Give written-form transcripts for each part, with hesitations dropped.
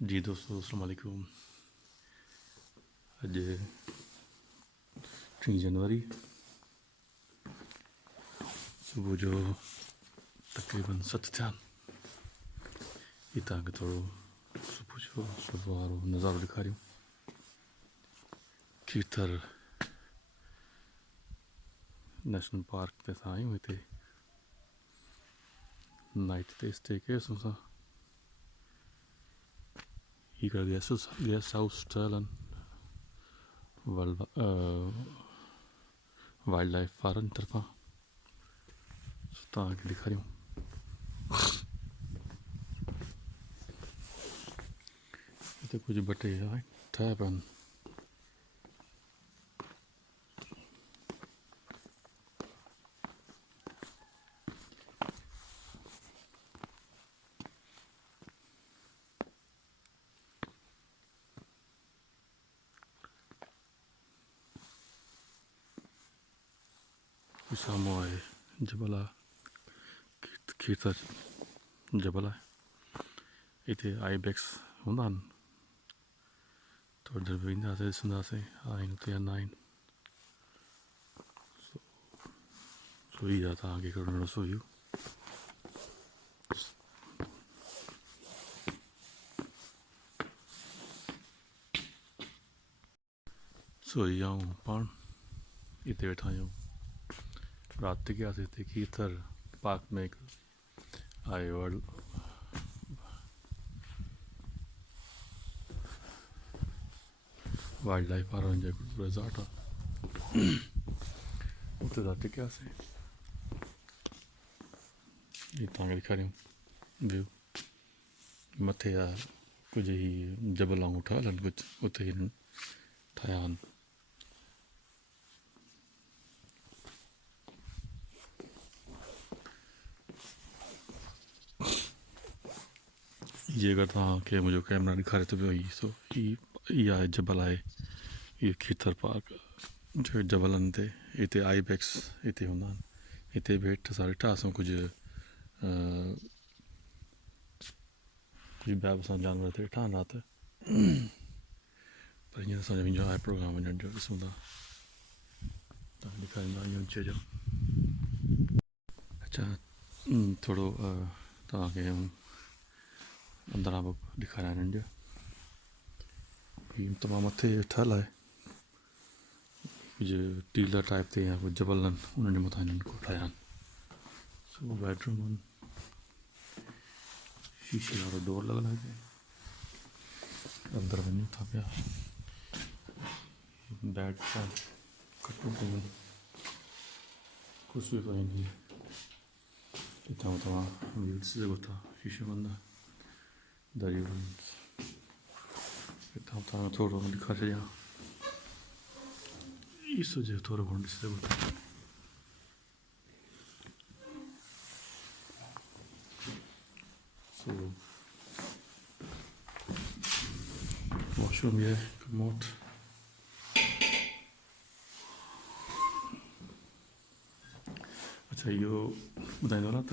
जी दोस्तों अस्सलाम वालेकुम। अॼु 3 जनवरी सुबुह जो तक़रीबन 7 थिया आहिनि। हीअ तव्हांखे थोरो सुबुह वारो नज़ारो ॾेखारियूं। खीरथर नेशनल पार्क ते असां आहियूं। हिते नाइट ते स्टे कयोसीं असां। हिकिड़ा गेस्ट हाउस ठहियल आहिनि वाइल्ड लाइफ वारनि तरफ़ां। तव्हांखे ॾेखारियूं। हिते कुझु ॿ टे ठहिया पिया आहिनि। साम्हूं आहे जबल आहे, खीरथर जबल आहे। हिते आईबैक्स हूंदा आहिनि। थोरी देरि वेहींदासीं, ॾिसंदासीं आहिनि हुते या न आहिनि। सो इहा आहे तव्हांखे हिकिड़ो नंढो सो व्यू। सो इहा आऊं पाण हिते वेठा आहियूं। राति ते कयासीं हिते खीरथर पार्क में हिकु आहे वाइल्ड लाइफ वारनि जो हिकिड़ो रिज़ॉर्ट आहे। उते था टिकियासीं। हीअ तव्हांखे ॾेखारियूं व्यू। मथे आहे कुझु ही जबल वांगुरु ठहियल आहिनि, कुझु उते ही ठाहिया आहिनि। ये अगर तव्हांखे मुंहिंजो कैमरा ॾेखारे थो पियो, इहा आहे जबल आहे। इहो खीरथर पार्क जो जबलनि ते हिते आईबैक्स हिते हूंदा आहिनि। हिते बि हेठि असां ॾिठासीं कुझु ॿिया बि असां जानवर हिते ॾिठा आहिनि राति। पर हींअर असांजो मुंहिंजो आहे प्रोग्राम वञण जो, ॾिसूं था तव्हांखे ॾेखारींदा आहियूं नीचे जो। अच्छा थोरो तव्हांखे अंदरां बि ॾेखारियां हिननि जो। हीअ तमामु मथे ठहियल आहे कुझु टीला टाइप ते या कुझु जबल आहिनि, उन्हनि जे मथां हिननि को ठाहिया आहिनि। सो बेडरूम आहिनि, शीशे वारो डोर लॻल आहे हिते। अंदरि वञूं था पिया। बैड सां खटियूं पियूं आहिनि, कुर्सियूं पियूं आहिनि। हितां तव्हां व्यू ॾिसी सघो था शीशो बंदि आहे। दरियूं हितां तव्हांखे थोरो ॾेखारे छॾियां। ईसो जो थोरो घणो ॾिसी सघो था। सो वॉशरूम भी है, कमोड। अच्छा इहो ॿुधाईंदो न त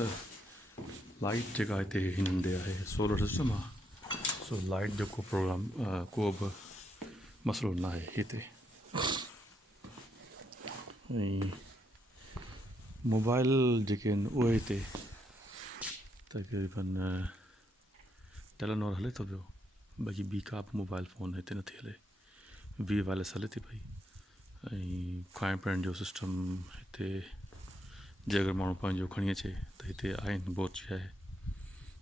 लाइट जेका हिते हिननि ॾे आहे सोलर सिस्टम आहे। सो लाइट जो को प्रोग्राम को बि मसइलो न आहे हिते। ऐं मोबाइल जेके आहिनि उहे हिते तक़रीबन टेलीनॉर हले थो पियो। बाक़ी ॿी का बि मोबाइल फ़ोन हिते नथी हले। वी वायरलेस हले थी पई। ऐं खाइण पीअण जो सिस्टम हिते जे अगरि माण्हू पंहिंजो खणी अचे त हिते आहिनि, बोर्ची आहे,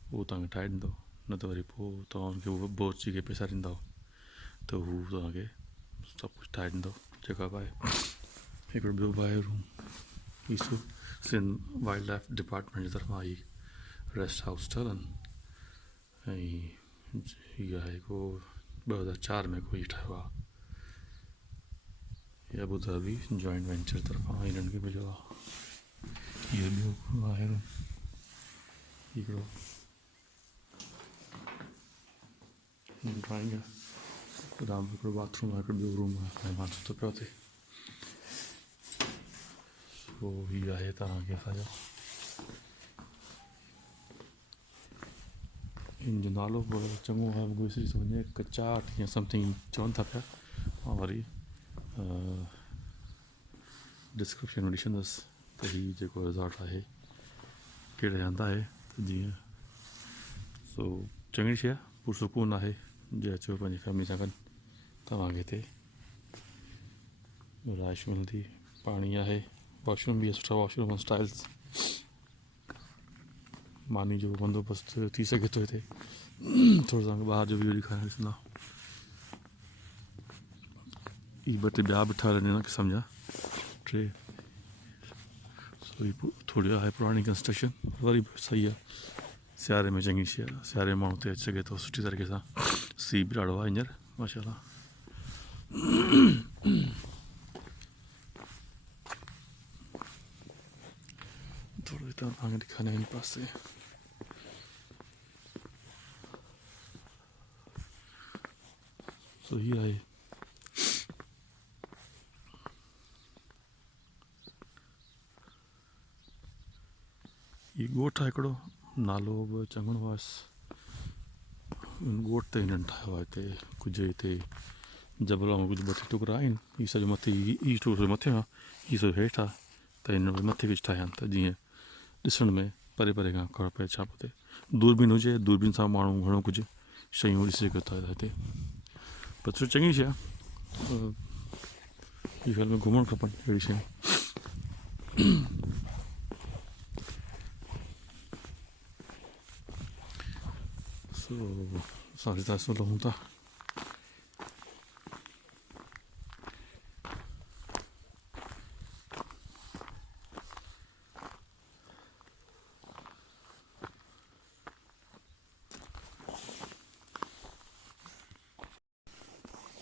उहो तव्हांखे ठाहे ॾींदो। न त वरी पोइ तव्हांखे उहो बोर्ची खे पैसा ॾींदव त हू तव्हांखे सभु कुझु ठाहे ॾींदो जेका बि आहे। हिकिड़ो ॿियो बि आहे रूम। हीअ सिंध वाइल्ड लाइफ डिपार्टमेंट जी तरफ़ां ई रेस्ट हाउस ठहियल आहिनि। ऐं हीअ आहे को 2004 में कोई ठाहियो आहे। इहा अबू धाबी जॉइंट वेंचर तरफ़ां हिननि खे मिलियो आहे। इहो ॿियो आहे रूम। हिकिड़ो ड्राइंग आहे, हिकिड़ो बाथरूम आहे, हिकिड़ो ॿियो रूम आहे, महिमान सुठो पियो थिए। पोइ हीअ आहे तव्हांखे असांजो इन जो नालो चङो आहे मूंखे विसरी थो वञे, कचाट या समथिंग चवनि था पिया। मां वरी डिस्क्रिप्शन में ॾिसंदुसि त हीउ जेको रिज़ॉर्ट आहे कहिड़े हंधि आहे। त जीअं सो चङी शइ आहे, पुरसकून आहे, जे अचो पंहिंजी फैमिली सां गॾु तव्हांखे हिते रिहाइश मिलंदी, पाणी आहे, वॉशरूम बि आहे, सुठा वॉशरूम आहिनि, स्टाइल्स, मानी जो बंदोबस्तु थी सघे थो हिते। थोरो तव्हांखे ॿाहिरि जो व्यू ॾेखारण ॾिसंदा। हीअ ॿ टे ॿिया बि ठहियल आहिनि हिनखे सम्झा टे। सो हीअ थोरी आहे पुराणी कंस्ट्रक्शन, वरी बि सही आहे, सियारे में चङी शइ आहे, सियारे में माण्हू हुते अची सघे थो सुठी तरीक़े सां। सी बि ॾाढो आहे हींअर माशाल्लाह। थोरो हितां तव्हांखे ॾेखारियां हिन पासे। सो हीअ आहे हीअ ॻोठ आहे हिकिड़ो, नालो बि चङण वास ॻोठ ते हिननि ठाहियो आहे। हिते कुझु हिते जबल वांगुरु कुझु ॿ टे टुकड़ा आहिनि, हीअ सॼो मथे, हीअ टुकड़ो मथे आहे, हीअ सभु हेठि आहे, त हिन मथे कुझु ठाहिया आहिनि त जीअं ॾिसण में परे परे खां ख़बर पए छा पियो थिए। दूरबीन हुजे, दूरबीन सां माण्हू घणो कुझु शयूं ॾिसी सघे थो हिते। पर चङी शइ आहे, हीअ ख़्याल में घुमणु खपनि अहिड़ी शयूं। सो असां हितां सो लहूं था।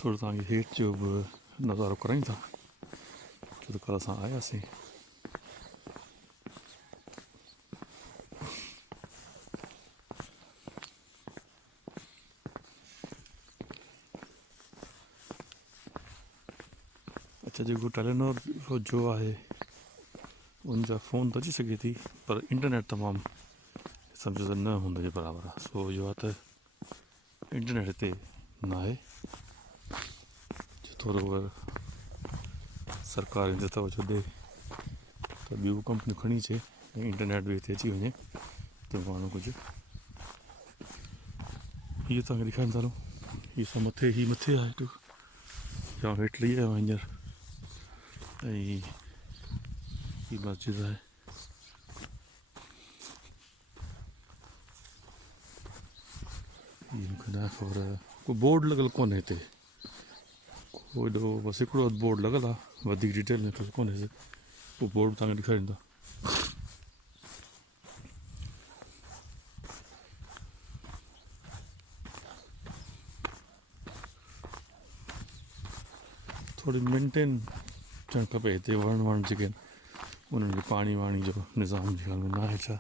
थोरो तव्हांखे हेठि जो बि नज़ारो करायूं था, छो त कल्ह असां आयासीं। अच्छा, जेको टेलीनॉर जो आहे उनजा फ़ोन त अची सघे थी, पर इंटरनेट तमामु सम्झो त न हूंदो जे बराबरि आहे। सो इहो आहे त इंटरनेट हिते न आहे, थोरो सरकार हिन ते तवजो ॾे त ॿियूं कंपनियूं खणी अचे ऐं इंटरनेट बि हिते अची वञे त माण्हू कुझु। हीअ तव्हांखे ॾेखारींदा रहूं, हीअ सभु मथे, हीअ मथे आहे हिकु, या हेठि लही आयो आहियां हींअर। ऐं हीअ मस्जिद आहे, हीअ मूंखे न ख़बर आहे, को बोर्ड लॻल कोन्हे हिते, को एॾो बसि हिकिड़ो बोर्ड लॻल आहे, वधीक डिटेल में कुझु कोन्हे। उहो बोर्ड बि तव्हांखे ॾेखारींदा। थोरी मेंटेन थियणु खपे हिते, वण जेके आहिनि उन्हनि खे पाणी वाणी जो निज़ाम जे ख़्याल में न आहे छा,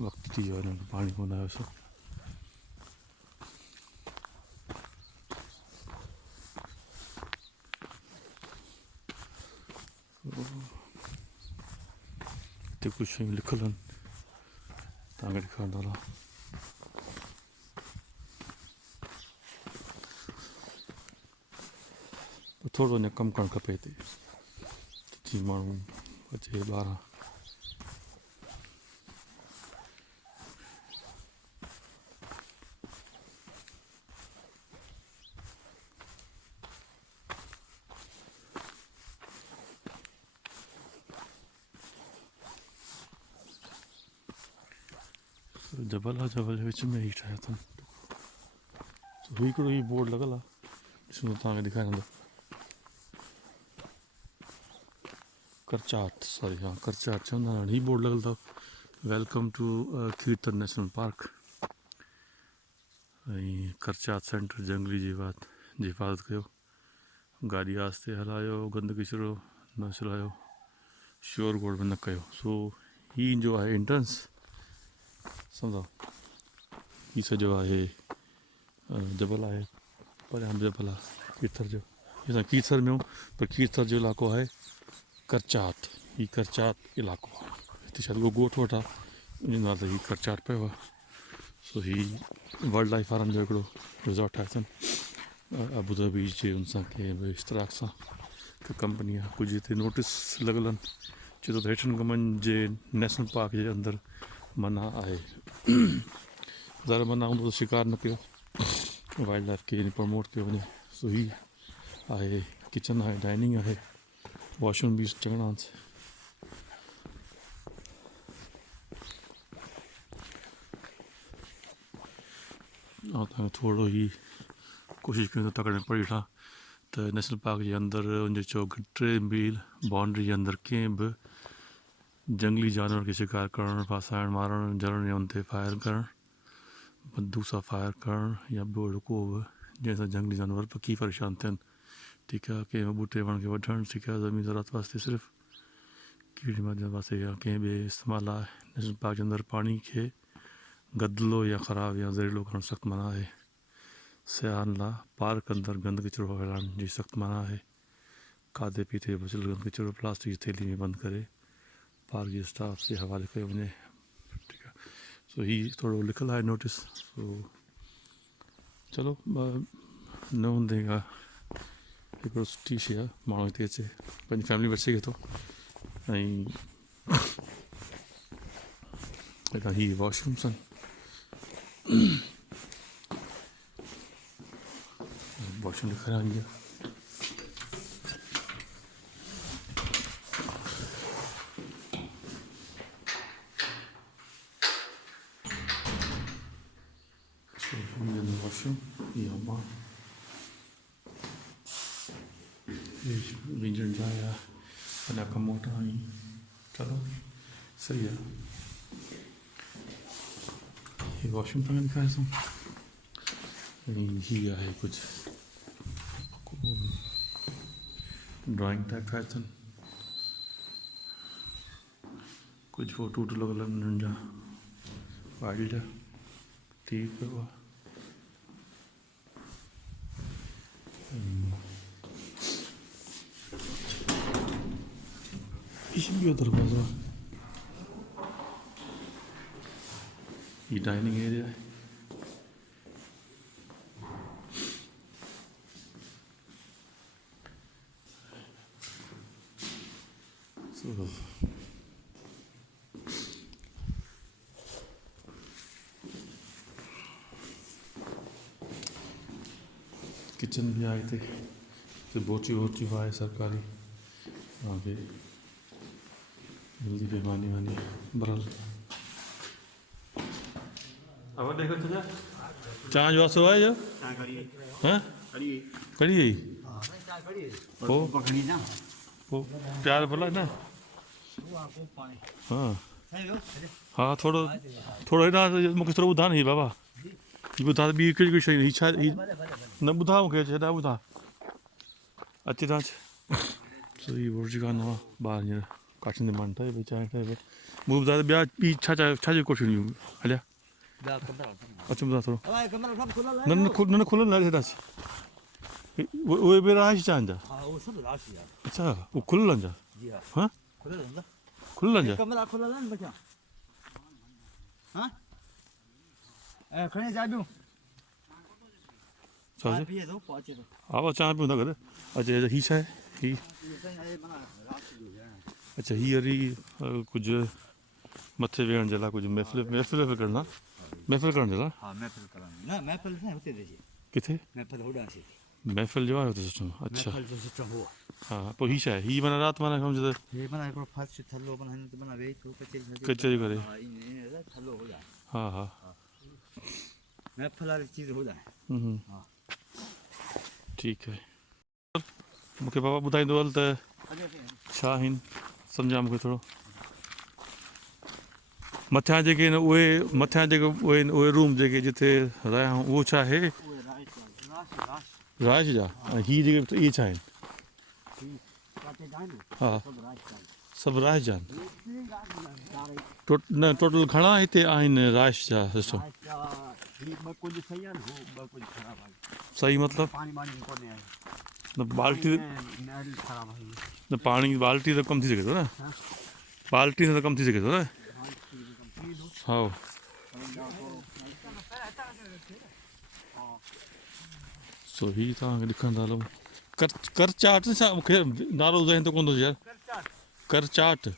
वक़्तु थी वियो आहे हिननि खे पाणी कोन आयो सो। हिते कुझु शयूं लिखियलु आहिनि, तव्हांखे ॾेखारींदा रहां। थोरो अञा कमु करणु खपे हिते, जीअं माण्हू अचे ॿाहिरां। जबल आहे, जबल जे विच में ई ठाहिया अथनि। हिकिड़ो ही बोर्ड लॻल आहे, ॾिसो तव्हांखे ॾेखारींदो, करचाट, सॉरी हाँ करचाट चवंदा आहिनि। हीअ बोर्ड लॻल अथव, वेलकम टू कीर्तन नेशनल पार्क। ऐं करचाट सेंटर, जंगली जीवात जी हिफ़ाज़त कयो, गाॾी आहिस्ते हलायो, गंदगी किचिरो न चलायो, शोर गोड़ बि न कयो। सो हीअ जो आहे एंट्रेंस, सम्झो हीअ सॼो आहे जबल आहे, परियां बि जबल आहे कीथर जो, असां कीथर में, पर कीथर जो इलाइक़ो आहे करचाट। हीअ करचाट इलाइक़ो आहे, हिते शायदि उहो ॻोठ वोठ आहे, उन नाले हीअ करचाट पियो आहे। सो ही वर्ल्ड लाइफ वारनि जो हिकिड़ो रिज़ॉर्ट ठाहे अथनि अबूधाबी जे हुन सां कंहिं बि इश्तराक सां हिकु कंपनी आहे। कुझु हिते नोटिस लॻल आहिनि, चए थो त हेठनि गमन जे नेशनल पार्क जे अंदरि मना आहे। ज़ाहिर मना हूंदो त शिकार न कयो, वाइल्ड लाइफ खे प्रमोट कयो वञे। सो ही आहे किचन आहे, डाइनिंग आहे, वॉशरूम बि चङा आहिनि। ऐं तव्हांखे थोरो ई कोशिशि कयूं त तकड़े पढ़ी वठां त नेशनल पार्क जे अंदरि उनजे 4 मील बाउंड्री जे अंदरि कंहिं बि जंगली जानवर खे शिकार करणु, फासाइणु, मारणु, जड़णु या उन ते फायर करणु, बंदूक सां फायर करणु या ॿियो को बि जंहिंसां जंगली जानवर पखी परेशान थियनि, ठीकु आहे। कंहिं ॿूटे वण खे वढणु, ठीकु आहे, ज़मीन ज़रात वास्ते सिर्फ़ु कीड़ी मारजण वास्ते या कंहिं ॿिए इस्तेमाल लाइ नेशनल पार्क जे अंदरि पाणी खे गदिलो या ख़राबु या ज़हरीलो करणु सख़्तु मना आहे। सियाहनि लाइ पार्क अंदरि गंद किचिरो फैलाइण जी सख़्तु मना आहे। खाधे पीते बचियल गंद किचिरो प्लास्टिक जी थैली में बंदि करे पार्क जे स्टाफ जे हवाले कयो वञे, ठीकु आहे। सो ही थोरो लिखियलु आहे नोटिस। सो चलो न हूंदे खां हिकिड़ो सुठी शइ आहे, माण्हू हिते अचे पंहिंजी फैमिली बि सघे थो। ऐं हितां ही वॉशरूम्स आहिनि, वॉशरूम ॾेखारियां हीअ वॉशरूम, इहा मां विझण जाइ आहे, वॾा कमोट आहिनि। चलो सही आहे। हीअ वॉशरूम तव्हांखे ॾेखारियोसीं। ऐं हीअ आहे कुझु ड्राइंग टाइप ठाहे अथनि, कुझु फोटो वोटो लॻल आहिनि हुननि जा वाइल्ड जा, ठीकु आहे। ॿियो दरवाज़ो आहे, हीअ डाइनिंग एरिया आहे। किचन भी आहे हिते, बोटियूं वोटियूं आहे सरकारी, तव्हांखे जल्दी बेमानी वानी भरल। अब देखो चाचा चाह जो आसो है जो हाँ कड़ी है वो पकड़ी ना वो प्यार भला ना हाँ हाँ थोड़ो थोड़ो ना मूंखे थोरो ॿुधा न ही बाबा ॿुधा त ॿी कहिड़ी शइ ही छा ही न ॿुधा मूंखे छॾा ॿुधा अचे तव्हां सो ही बुर्ज खानो आहे ॿार हींअर काठियुनि ते माण्हू ठहे भई चांहि ठहे भई मूंखे ॿुधायो त ॿिया ॿी छा छाजी कोशिशि हुयूं हलिया अच्छा ॿुधा थोरो न न न खुलनि न हेॾा उहे बि रहाइश जा आहिनि अच्छा उहे खुलियल आहिनि छा हाँ खुलियल आहिनि छा हा चांहि पियूं था गॾु अच्छा ही छा आहे ही अच्छा हीअ वरी कुझु मथे वेहण जे लाइ कुझु महफ़िल महफ़िल करणु महफ़िल करण जे लाइ किथे महफ़िल जो आहे हुते सिस्टम अच्छा हा पोइ हीअ छा आहे हीअ माना राति माना सम्झो त कचहरी करे हा हा ठीकु आहे मूंखे बाबा ॿुधाईंदो हल त छा आहिनि सम्झा मूंखे थोरो मथियां जेके आहिनि उहे मथियां जेके उहे रूम जेके जिते रहिया आहियूं उहो छा आहे राइश जा ऐं हीअ जेके इहे छा आहिनि हा सभु राइश जा आहिनि न टोटल घणा हिते आहिनि राइश जा सिस्टम सही मतिलबु न बाल्टी न पाणी बाल्टी त कमु थी सघे थो न बाल्टी सां त कमु थी सघे थो न हा सो हीअ तव्हांखे ॾेखारींदा हलूं कर कर चाट छा मूंखे नालो ज़हन त कोन थो अचे यार कर चाट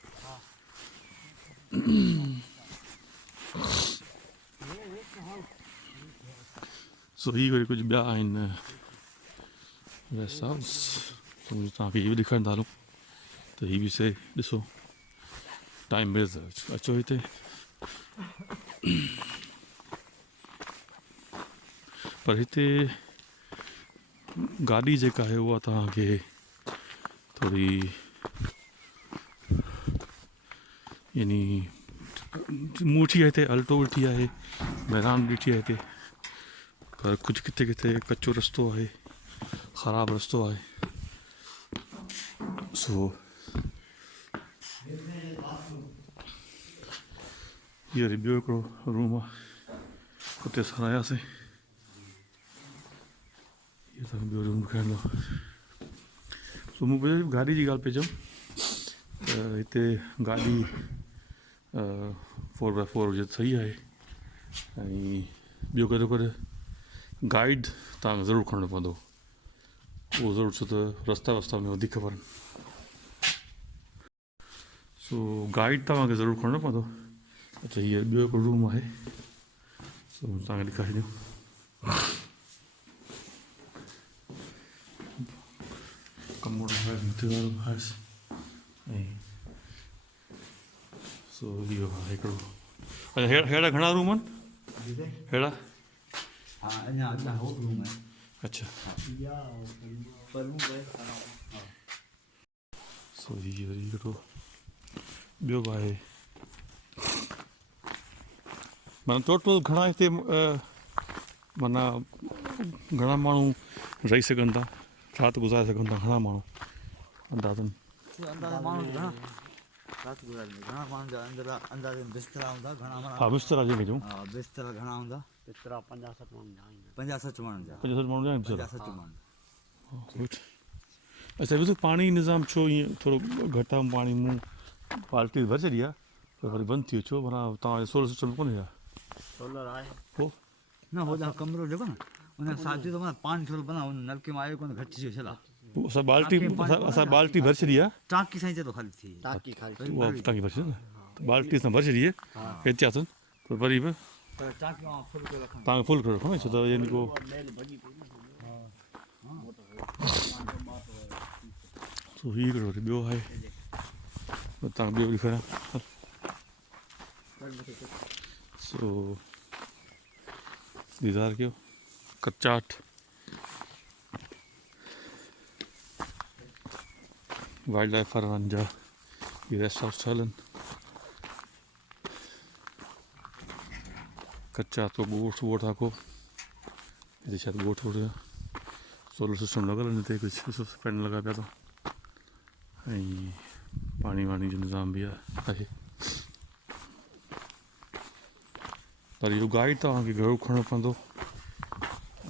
सो हीअ वरी कुझु ॿिया आहिनि रेस्ट हाउस तव्हांखे इहो बि ॾेखारींदा हलूं त हीअ बि सही ॾिसो टाइम मिले त अचो हिते पर हिते गाॾी जेका आहे उहा तव्हांखे थोरी यानी मूं ॾिठी आहे हिते अल्टो ॾिठी आहे मैदान ॾिठी आहे हिते पर कुझु किथे किथे कचो रस्तो आहे ख़राबु रस्तो आहे सो हीअ वरी ॿियो हिकिड़ो रूम आहे उते असां रहियासीं इहो तव्हां ॿियो रूम ॾेखारींदो सो मूं गाॾी जी ॻाल्हि पेई चयुमि त हिते गाॾी 4x4 हुजे त सही आहे ऐं ॿियो कॾहिं कॾहिं गाइड तव्हांखे ज़रूरु खणणो पवंदो उहो ज़रूरु छो त रस्ता वस्ता में वधीक ख़बर सो गाइड तव्हांखे ज़रूरु खणणो पवंदो अच्छा हीअ ॿियो हिकिड़ो रूम आहे सो तव्हांखे ॾेखारे ॾियूं कमोड मथे वारो आहे ऐं सो इहो आहे हिकिड़ो अच्छा अहिड़ा घणा रूम आहिनि अहिड़ा अच्छा सो हीअ वरी हिकिड़ो ॿियो बि आहे माना टोटल घणा हिते माना घणा माण्हू रही सघनि था राति गुज़ारे सघनि था घणा माण्हू अंदाज़न हा बिस्तरा जंहिंखे चऊं बिस्तरा घणा हूंदा 50-60 माण्हुनि जा 50 माण्हू जा बिस्तरा 50-60 माण्हू अच्छा ॿुधो पाणी निज़ाम छो ईअं थोरो घटि आहे पाणी मूं बाल्टी भरे छॾी आहे पर वरी बंदि थी वियो छो माना तव्हांजो सोलर सिस्टम कोन्हे छा सोलर आहे पोइ न हो कमिरो जेको न उन साथी त माना पाणी थोरो बना उन नलके में आयो कोन घटि थी वियो छा पोइ असां बाल्टी भरे छॾी आहे टांकी साईं चए थो ख़ाली थी टांकी खाली उहा टांकी भरे छॾी न त बाल्टी असां भरे छॾी आहे एहतियातन पर वरी बि टांकी फुल करे रखनि तव्हांखे फुल करे रखो न छो त यानी को सो हीअ हिकिड़ो वरी ॿियो आहे तव्हां ॿियो ॾेखारियां सो दीदार कयो कचाट वाइल्ड लाइफ वारनि जा इहे रेस्ट हाउस ठहियल आहिनि कच्चा तो ॻोठ वोठ आखो हिते शायदि ॻोठ वोठ सोलर सिस्टम लॻल आहिनि हिते कुझु ॾिसो पैनल लॻा पिया अथव ऐं पाणी वाणी जो निज़ाम बि आहे पर इहो गाइड तव्हांखे ज़रूरु खणणो पवंदो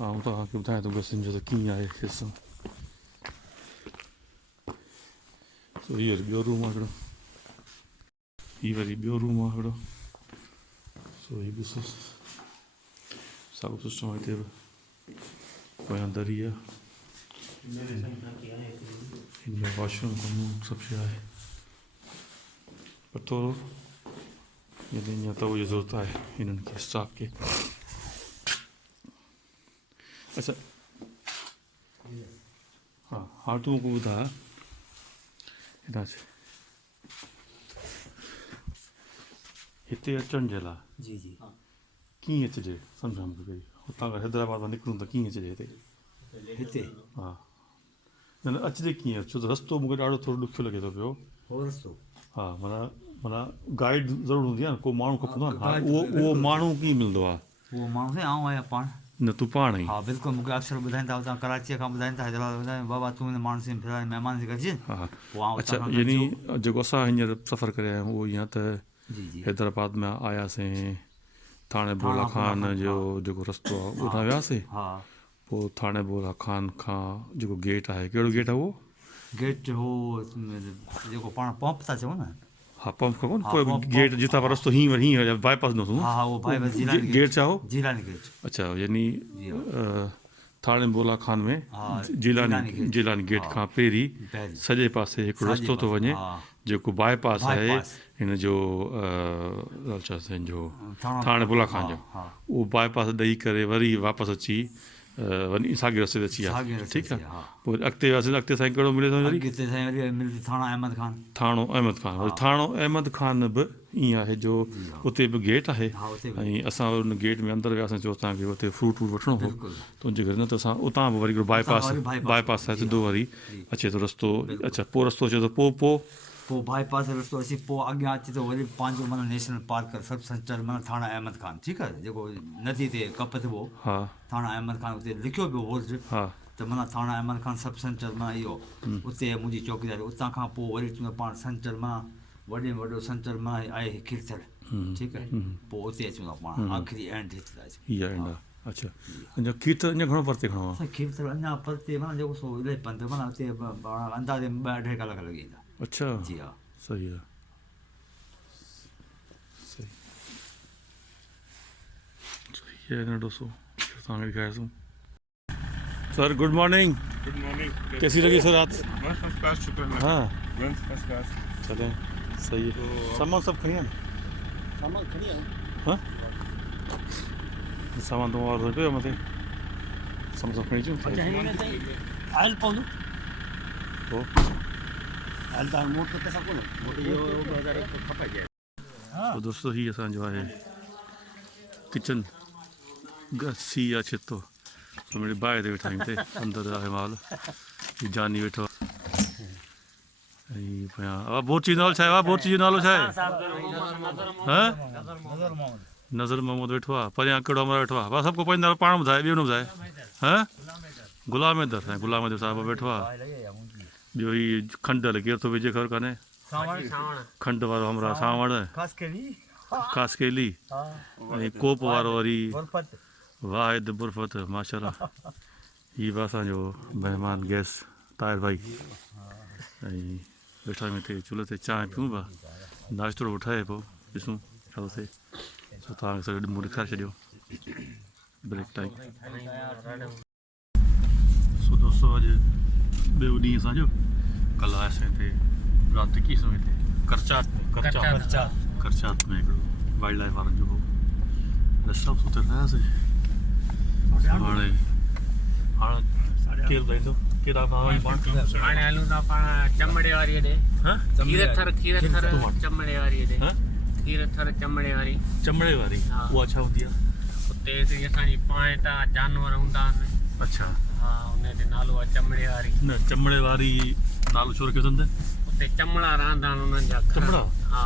ऐं तव्हांखे ॿुधायां थो बसियुनि जो त कीअं आहे सिस्टम सो हीअ वरी ॿियो रूम आहे हिकिड़ो हीअ वरी ॿियो रूम आहे हिकिड़ो सो हीअ ॾिसो साॻियो सिस्टम आहे हिते बि पोयां दरी आहे हिन में वॉशरूम कमूं सभु शइ आहे पर थोरो यानी ईअं त उहो ज़रूरत आहे हिननि खे स्टाफ खे अच्छा हा हा तूं मूंखे ॿुधाए हितां हिते अचण जे लाइ जी जी कीअं अचिजे सम्झां मूंखे पहिरीं हुतां खां हैदराबाद मां निकिरूं त कीअं अचिजे हिते हिते हा न न अचिजे कीअं छो त रस्तो मूंखे ॾाढो थोरो ॾुखियो लॻे थो पियो हो रस्तो हा माना माना गाइड ज़रूरु हूंदी आहे न को माण्हू खपंदो आहे न हा गाइड उहो माण्हू कीअं मिलंदो आहे उहो माण्हू साईं आऊं आहियां पाण न तूं पाण ई हा बिल्कुलु मूंखे अक्सर ॿुधाईंदा हुतां कराचीअ खां ॿुधाईंदा हैदराबाद ॿुधाईंदा बाबा तूं हिन माण्हू सां फिराए महिमान सां गॾिजे हा पोइ आउं अच्छा उतां खां यानी गॾिजो। जेको असां हींअर सफ़र करे आया आहियूं उहो ईअं त जी जी हैदराबाद में आयासीं थाणे बोला थाणा खान बोला जो जेको रस्तो आहे उतां वियासीं हा पोइ थाणे बोला खान खां जेको गेट आहे कहिड़ो गेट आहे उहो गेट हो जेको पाण पंप था चऊं न हाँ पंप खां कोन हाँ, पोइ पंप- गेट पंप, जितां पर रस्तो हीअं बाईपास न हाँ हाँ वो भाई बस जीलानी गेट चाहो जीलानी गेट अच्छा यानी हाँ। थाणे बोला खान में हाँ, जिलानी जिलानी गेट हाँ। खां पहिरीं पहिरीं। सॼे पासे हिकिड़ो साॼे रस्तो थो पासे, वञे हाँ। जेको बाईपास आहे बाईपास। हिन जो छा साईं जो थाणा- थाणे बोला खान हाँ, जो हाँ। उहो बाईपास ॾेई करे वरी वापसि अची वञी साॻे रस्ते ते अची साॻे आहे रस्ते ठीकु ते, आहे हाँ। पोइ अॻिते वियासीं अॻिते साईं कहिड़ो मिले थो वरी अॻिते साईं वरी मिलंदी थाणा अहमद खान थाणो अहमद खान वरी थाणो अहमद खान बि ईअं आहे जो उते बि गेट आहे हाँ, उते बि ऐं असां उन गेट में अंदरि वियासीं चयो असांखे हुते फ्रूट व्रूट वठिणो हो बिल्कुलु। तुंहिंजे घर न त असां उतां बि वरी हिकिड़ो बाईपास वरी bypass बाईपास आहे जी, सिधो हाँ। वरी जी। अचे थो रस्तो अच्छा पोइ रस्तो अचे थो पोइ पोइ बाईपास रस्तो अची पोइ अॻियां अचे थो वरी पंहिंजो माना नेशनल पार्क सब सेंटर माना थाणा अहमद खान ठीकु आहे जेको नदी ते कप थिबो हा थाणा अहमद खान उते लिखियो पियो बोर्ड हा त माना थाणा अहमद खान सब सेंटर माना इहो उते मुंहिंजी चौकीदारी उतां खां पोइ वरी चवंदो पाण सेंटर मां वॾे में वॾो सेंटर मां आहे कीर्तन ठीकु आहे पोइ उते अचूं था पाण आख़िरी एंड हिते था अचूं इहा एंड आहे अच्छा अञा कीर्तन अञा घणो परते खणो आहे असां कीर्तन अञा परते माना जेको सो इलाही पंधु माना उते अंदाज़े 2-2.5 कलाक लॻी वेंदा अच्छा जी हा सही आहे सही सही है ना दोस्तों तव्हांखे ॾेखारियोसीं sir good morning good morning कैसी लगी सर रात बस फर्स्ट क्लास शुक्र है हाँ फर्स्ट क्लास चलें सही है सामान सब खणी आहिनि सामान खड़ी है हाँ सामान तो और पियो मथे सामान सब खणी अचूं आयल पवंदो पोइ आयल तव्हां मोट कंदे सघो न मोट इहो खपे तो दोस्तों ही असांजो आहे किचन सी या छितो तो मेरे बाहि ते वेठा आहियूं हिते अंदरि आहे माल ही जानी वेठो आहे ऐं पिया बोरची नालो छा आहे बोरची जो नालो छा आहे हाँ नज़र मोहम्मद वेठो आहे परियां कहिड़ो अमर वेठो आहे बसि सभु को पंहिंजो नालो पाण ॿुधाए ॿियो न ॿुधाए हाँ गुलाम हैदर साईं गुलाम हैदर साहिबु वेठो आहे ॿियो ही खंड हले केरु थो विझे ख़बर कान्हे खंड वारो हमरा सावण ख़ासि केली ऐं कोप वारो वरी वाहिद बुरफत माशाल्लाह ही बि असांजो महिमान गैस ताहिर भाई ऐं वेठा आहियूं हिते चुल्हे ते चांहि पियूं पिया नाश्तो ठाहे पोइ ॾिसूं छा थो थिए सो तव्हांखे सॼो ॾिमो ॾेखारे छॾियो ब्रेक टाइम सो दोस्तों अॼु ॿियो ॾींहुं असांजो कल्ह आयासीं हिते राति की समय हिते करचात में करचात में हिकिड़ो वाइल्ड लाइफ वारनि जो हो सभु सुठे रहियासीं हाणे केरु ॿुधाईंदो केरु आहे हाणे हलूं था पाण चमड़े वारी ॾे खीरथर चमड़े वारी ॾे खीरथर चमड़े वारी चमड़े वारी हा। उहा छा हूंदी आहे उते हिकिड़ी असांजी पाइटा जानवर हूंदा आहिनि अच्छा हा उन ते नालो आहे चमड़े वारी न चमड़े वारी नालो छो रखियो अथनि उते चमड़ा रहंदा आहिनि उन्हनि जा घर। चमड़ा? हा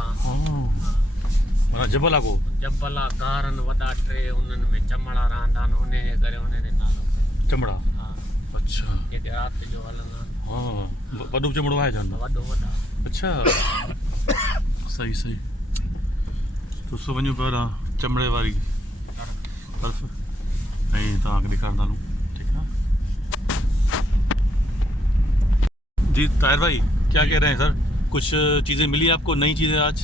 माना जबल आहे को जबल आहे गार आहिनि वॾा 3 उन्हनि में चमड़ा रहंदा आहिनि उन जे करे उन ते नालो कयो। चमड़ा हा अच्छा जेके राति जो हलंदा आहिनि हाँ वॾो चमड़ो आहे जान वॾो वॾा अच्छा सही सही तो सो वञूं पिया चमड़े वारी तरफ़ ऐं तव्हांखे ॾेखारींदा हलूं ठीकु आहे जी ताहिर भाई क्या कह रहे हैं सर कुछ चीज़ें मिली आपको नई चीज़ें आज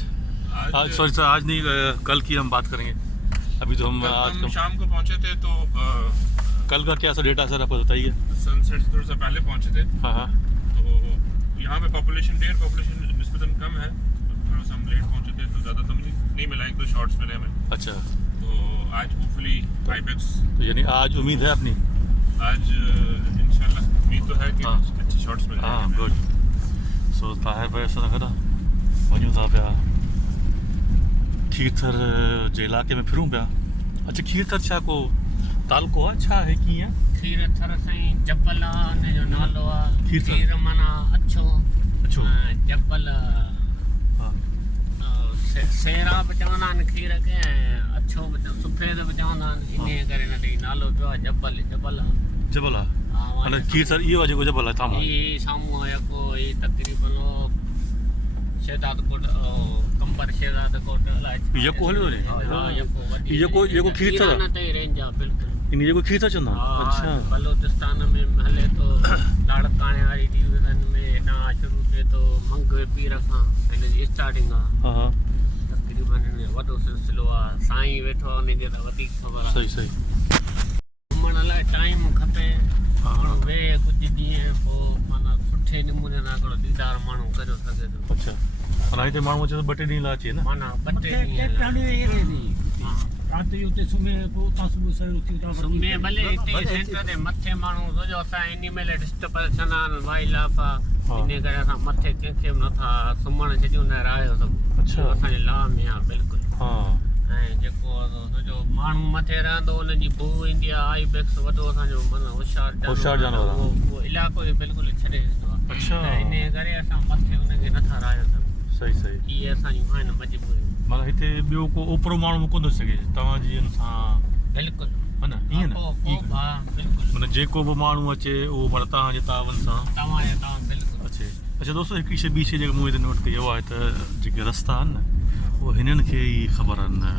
सॉरी सर आज नहीं कल की हम बात करेंगे अभी तो हम आज हम शाम को पहुंचे थे तो कल का क्या सर डेटा सर आपको बताइए सनसेट से थोड़ा सा पहले पहुंचे थे हाँ हाँ तो यहाँ पे पॉपुलेशन निस्बतन कम है तो थोड़ा सा हम लेट पहुंचे थे तो ज़्यादा तो नहीं मिला 1-2 शॉट्स मिले हमें अच्छा तो आज होपफुली आईबेक्स तो यानी आज उम्मीद है अपनी आज इंशाल्लाह उम्मीद तो है कि हाँ। अच्छे शॉट्स मिले हाँ गुड सो ताहिर भाई असां गॾु वञूं था पिया खीरथर जे इलाइक़े में फिरूं पिया अच्छा खीरथर छा को तालुको आहे छा आहे कीअं खीरथर साईं जबल आहे उन जो नालो आहे खीरथर। खीर माना अछो अछो जबल हाँ सेरा बि चवंदा आहिनि खीर खे ऐं अछो बि सफ़ेद बि चवंदा आहिनि इन करे न ॾेई नालो पियो आहे जबल जबल आहे हा माना खीरथर इहो आहे जेको जबल आहे साम्हूं ही साम्हूं आहे को ही तक़रीबन शहदाद कोट कंबर शहदाद कोट अलाए छा यको हलियो वञे हा यको वॾी यको खीरथर आहे ईरान ताईं रेंज आहे बिल्कुलु इन जेको खीर था चवंदा आहिनि अच्छा बलोचिस्तान में हले थो लाड़काणे वारी डिवीज़न में हेॾां शुरू थिए थो मंगवे पीर खां हिन जी स्टार्टिंग आहे हा हा तक़रीबन हिन जो वॾो सिलसिलो आहे साईं वेठो आहे हुनखे त वधीक ख़बर आहे सही सही घुमण लाइ टाइम खपे हा माण्हू वेह कुझु ॾींहं पोइ माना सुठे नमूने सां हिकिड़ो दीदार माण्हू करे सघे थो अच्छा माना हिते माण्हू अचे त 2 टे ॾींहं लाइ अचे न माना 2 टे ॾींहं रात जो उते सुम्हे पोइ उतां सुबुह सवेल उथी उतां सुम्हे भले हिते सेंटर ते मथे माण्हू सोचो असां इन महिल डिस्टर्ब छंदा आहिनि वाइल्ड लाइफ हा। आहे इन करे असां मथे कंहिंखे बि नथा सुम्हण छॾियूं न रायो सभु अच्छा। असांजे लाह में आहे बिल्कुलु हा ऐं जेको सोचो माण्हू मथे रहंदो उनजी बू ईंदी आहे आई बेक्स वॾो असांजो माना होशियारु जानवर आहे। उहो इलाइक़ो ई बिल्कुलु छॾे ॾींदो आहे अच्छा। त इन करे असां मथे उनखे नथा रायो सघूं सही सही इहे असांजूं आहिनि मजबूरियूं माना हिते ॿियो को ओपरो माण्हू मुको नथो सघे तव्हांजी हिन सां बिल्कुलु है न ईअं न हा बिल्कुलु माना जेको बि माण्हू अचे उहो माना तव्हांजे तावन सां तव्हां बिल्कुलु अचे अच्छा दोस्तो हिकिड़ी शइ ॿी शइ जेका मूं हिते नोट कई उहा आहे त जेके रस्ता आहिनि न उहो हिननि खे ई ख़बर आहिनि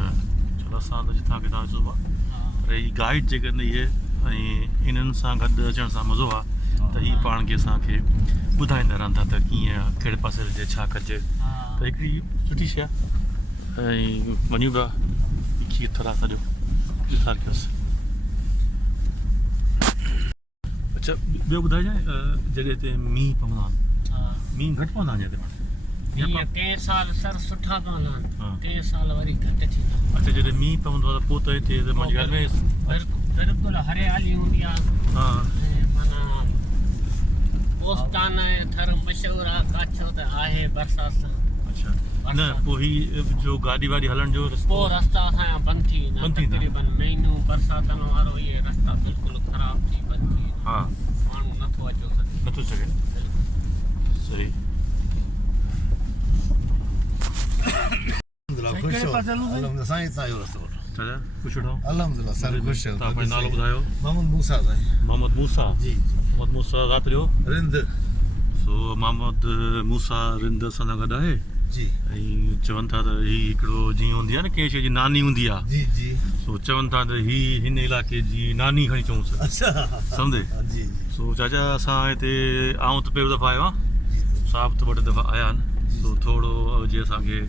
चलो असां त जितां किथां अचूं था पर हीअ गाइड जेके आहिनि इहे ऐं इन्हनि सां गॾु अचण सां मज़ो आहे त हीअ पाण खे असांखे ॿुधाईंदा रहंदा त कीअं कहिड़े पासे हलिजे छा कजे त हिकिड़ी सुठी शइ आहे ऐं वञूं था खीर थरा सॼो ॾेखार कयोसि अच्छा ॿियो ॿुधाइजांइ जॾहिं हिते मींहुं पवंदा आहिनि मींहुं घटि पवंदा आहिनि हिते हीअं कंहिं साल सर सुठा पवंदा हा। आहिनि कंहिं साल वरी घटि थींदा आहिनि अच्छा जॾहिं मींहुं पवंदो आहे त पोइ त हिते मुंहिंजे घर में बिल्कुलु हरियाली हूंदी आहे हा ऐं माना पोस्तान ऐं थर मशहूरु आहे कच्छ त आहे बरसाति सां अच्छा न पोइ ही जो गाॾी वाॾी हलण जो रस्तो पोइ रस्ता असांजा बंदि थी वेंदा बंदि थी वेंदा। तक़रीबन महीनू बरसातनि वारो इहे रस्ता बिल्कुलु ख़राबु थी बंदि थी वेंदा हा माण्हू नथो अचो सघे नथो सघे सही अल्हम्दुलिल्लाह साईं हितां जो रस्तो चाचा कुझु वठो अल्हम्दुलिल्लाह सारे ख़ुशि आहियो तव्हां पंहिंजो नालो ॿुधायो मोहम्मद मूसा साईं मोहम्मद मूसा जी मोहम्मद मूसा रात जो रिंद सो मोहम्मद मूसा रिंद असां सां गॾु आहे जी ऐं चवनि था त हीअ हिकिड़ो जीअं हूंदी आहे न कंहिं शइ जी नानी हूंदी आहे जी जी सो चवनि था त हीअ हिन इलाइक़े जी नानी खणी चऊंसि अच्छा सम्झे जी जी सो चाचा असां हिते आऊं त पहिरियों दफ़ा आयो आहियां साहब त 2 टे दफ़ा आया आहिनि सो थोरो जीअं असांखे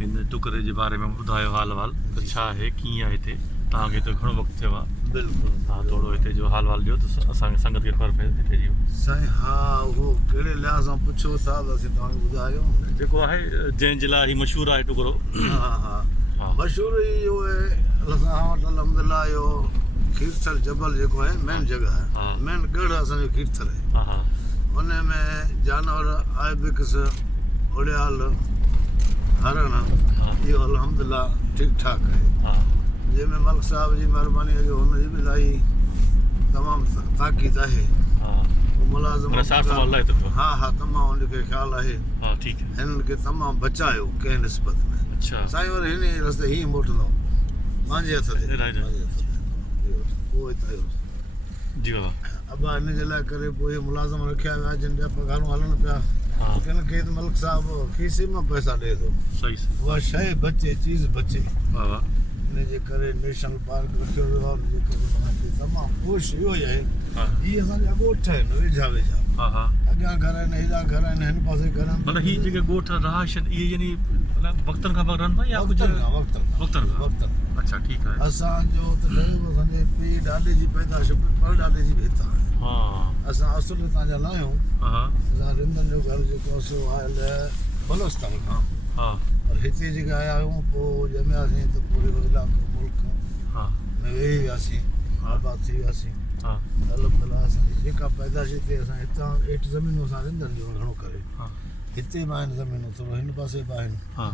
हिन टुकरे जे बारे में ॿुधायो हाल वाल त छा आहे कीअं आहे हिते तव्हांखे त घणो वक़्तु थियो आहे बिल्कुलु हा थोरो हिते जो हाल वाल ॾियो त असांखे संगत खे ख़बर पए हिते जी साईं हा उहो कहिड़े लिहाज़ सां पुछो था त असीं तव्हांखे ॿुधायो जेको आहे जंहिंजे लाइ ही मशहूरु आहे टुकरो हा हा हा मशहूरु इहो आहे असां वटि अल्हम्दुलिल्लाह इहो खीरथल जबल जेको आहे मेन जॻह हा। आहे मेन गढ़ असांजो खीरथल आहे हा हा उन में जानवर आइबिक्स उड़ियाल हरण हा इहो अल्हम्दुलिल्लाह ठीकु ठाक आहे हा जंहिंमें मलिक साहिब जी महिरबानी जो हुनजी बि इलाही तमामु ताक़ीद आहे हा उहो मुलाज़िम माना सार संभाल लाइ थो हा हा तमामु उनखे ख़्यालु आहे हा ठीकु आहे हिननि खे तमामु बचायो कंहिं निस्बत में अच्छा साईं वरी हिन ई रस्ते हीअं मोटंदो मुंहिंजे हथ ते राइट। मुंहिंजे हथ ते उहो हितां जो रस्तो जी बाबा अबा हिन जे लाइ करे पोइ इहे मुलाज़िम रखिया विया जिन जा पघारूं हलनि पिया हा किन खे त मलिक साहिबु खीसे मां पैसा ॾिए थो सही सही उहा शइ बचे चीज़ बचे वाह वाह इन जे करे नेशनल पार्क रखियो वियो आहे उनजे करे तव्हांखे तमामु ख़ुशि इहो ई आहे हा इहे असांजा ॻोठ आहिनि वेझा वेझा हा हा अॻियां घर आहिनि हेॾा घर आहिनि हिन पासे घर आहिनि मतिलबु हीअ जेके ॻोठ रहाश आहिनि इहे यानी मतिलबु वक़्तनि खां रहनि था या कुझु वक़्तनि खां अच्छा ठीकु आहे असांजो त ग़रीब असांजे पीउ ॾाॾे जी पैदाश परॾाॾे जी बि हितां आहे हा असां असुल हितां जा न आहियूं हा असां रिंदनि जो घर जेको आहे सो आयल बलोचिस्तान खां हा पर हिते जेके आया आहियूं पोइ ॼमियासीं त पूरे इलाइक़ो मुल्क हा में वेही वियासीं आबाद थी वियासीं हा अल्हम्दुलिल्लाह असांजी जेका पैदाश हिते असां हितां हेठि ज़मीनूं असां रिंदनि जूं घणो करे हा हिते बि आहिनि ज़मीनूं थोरो हिन पासे बि आहिनि हा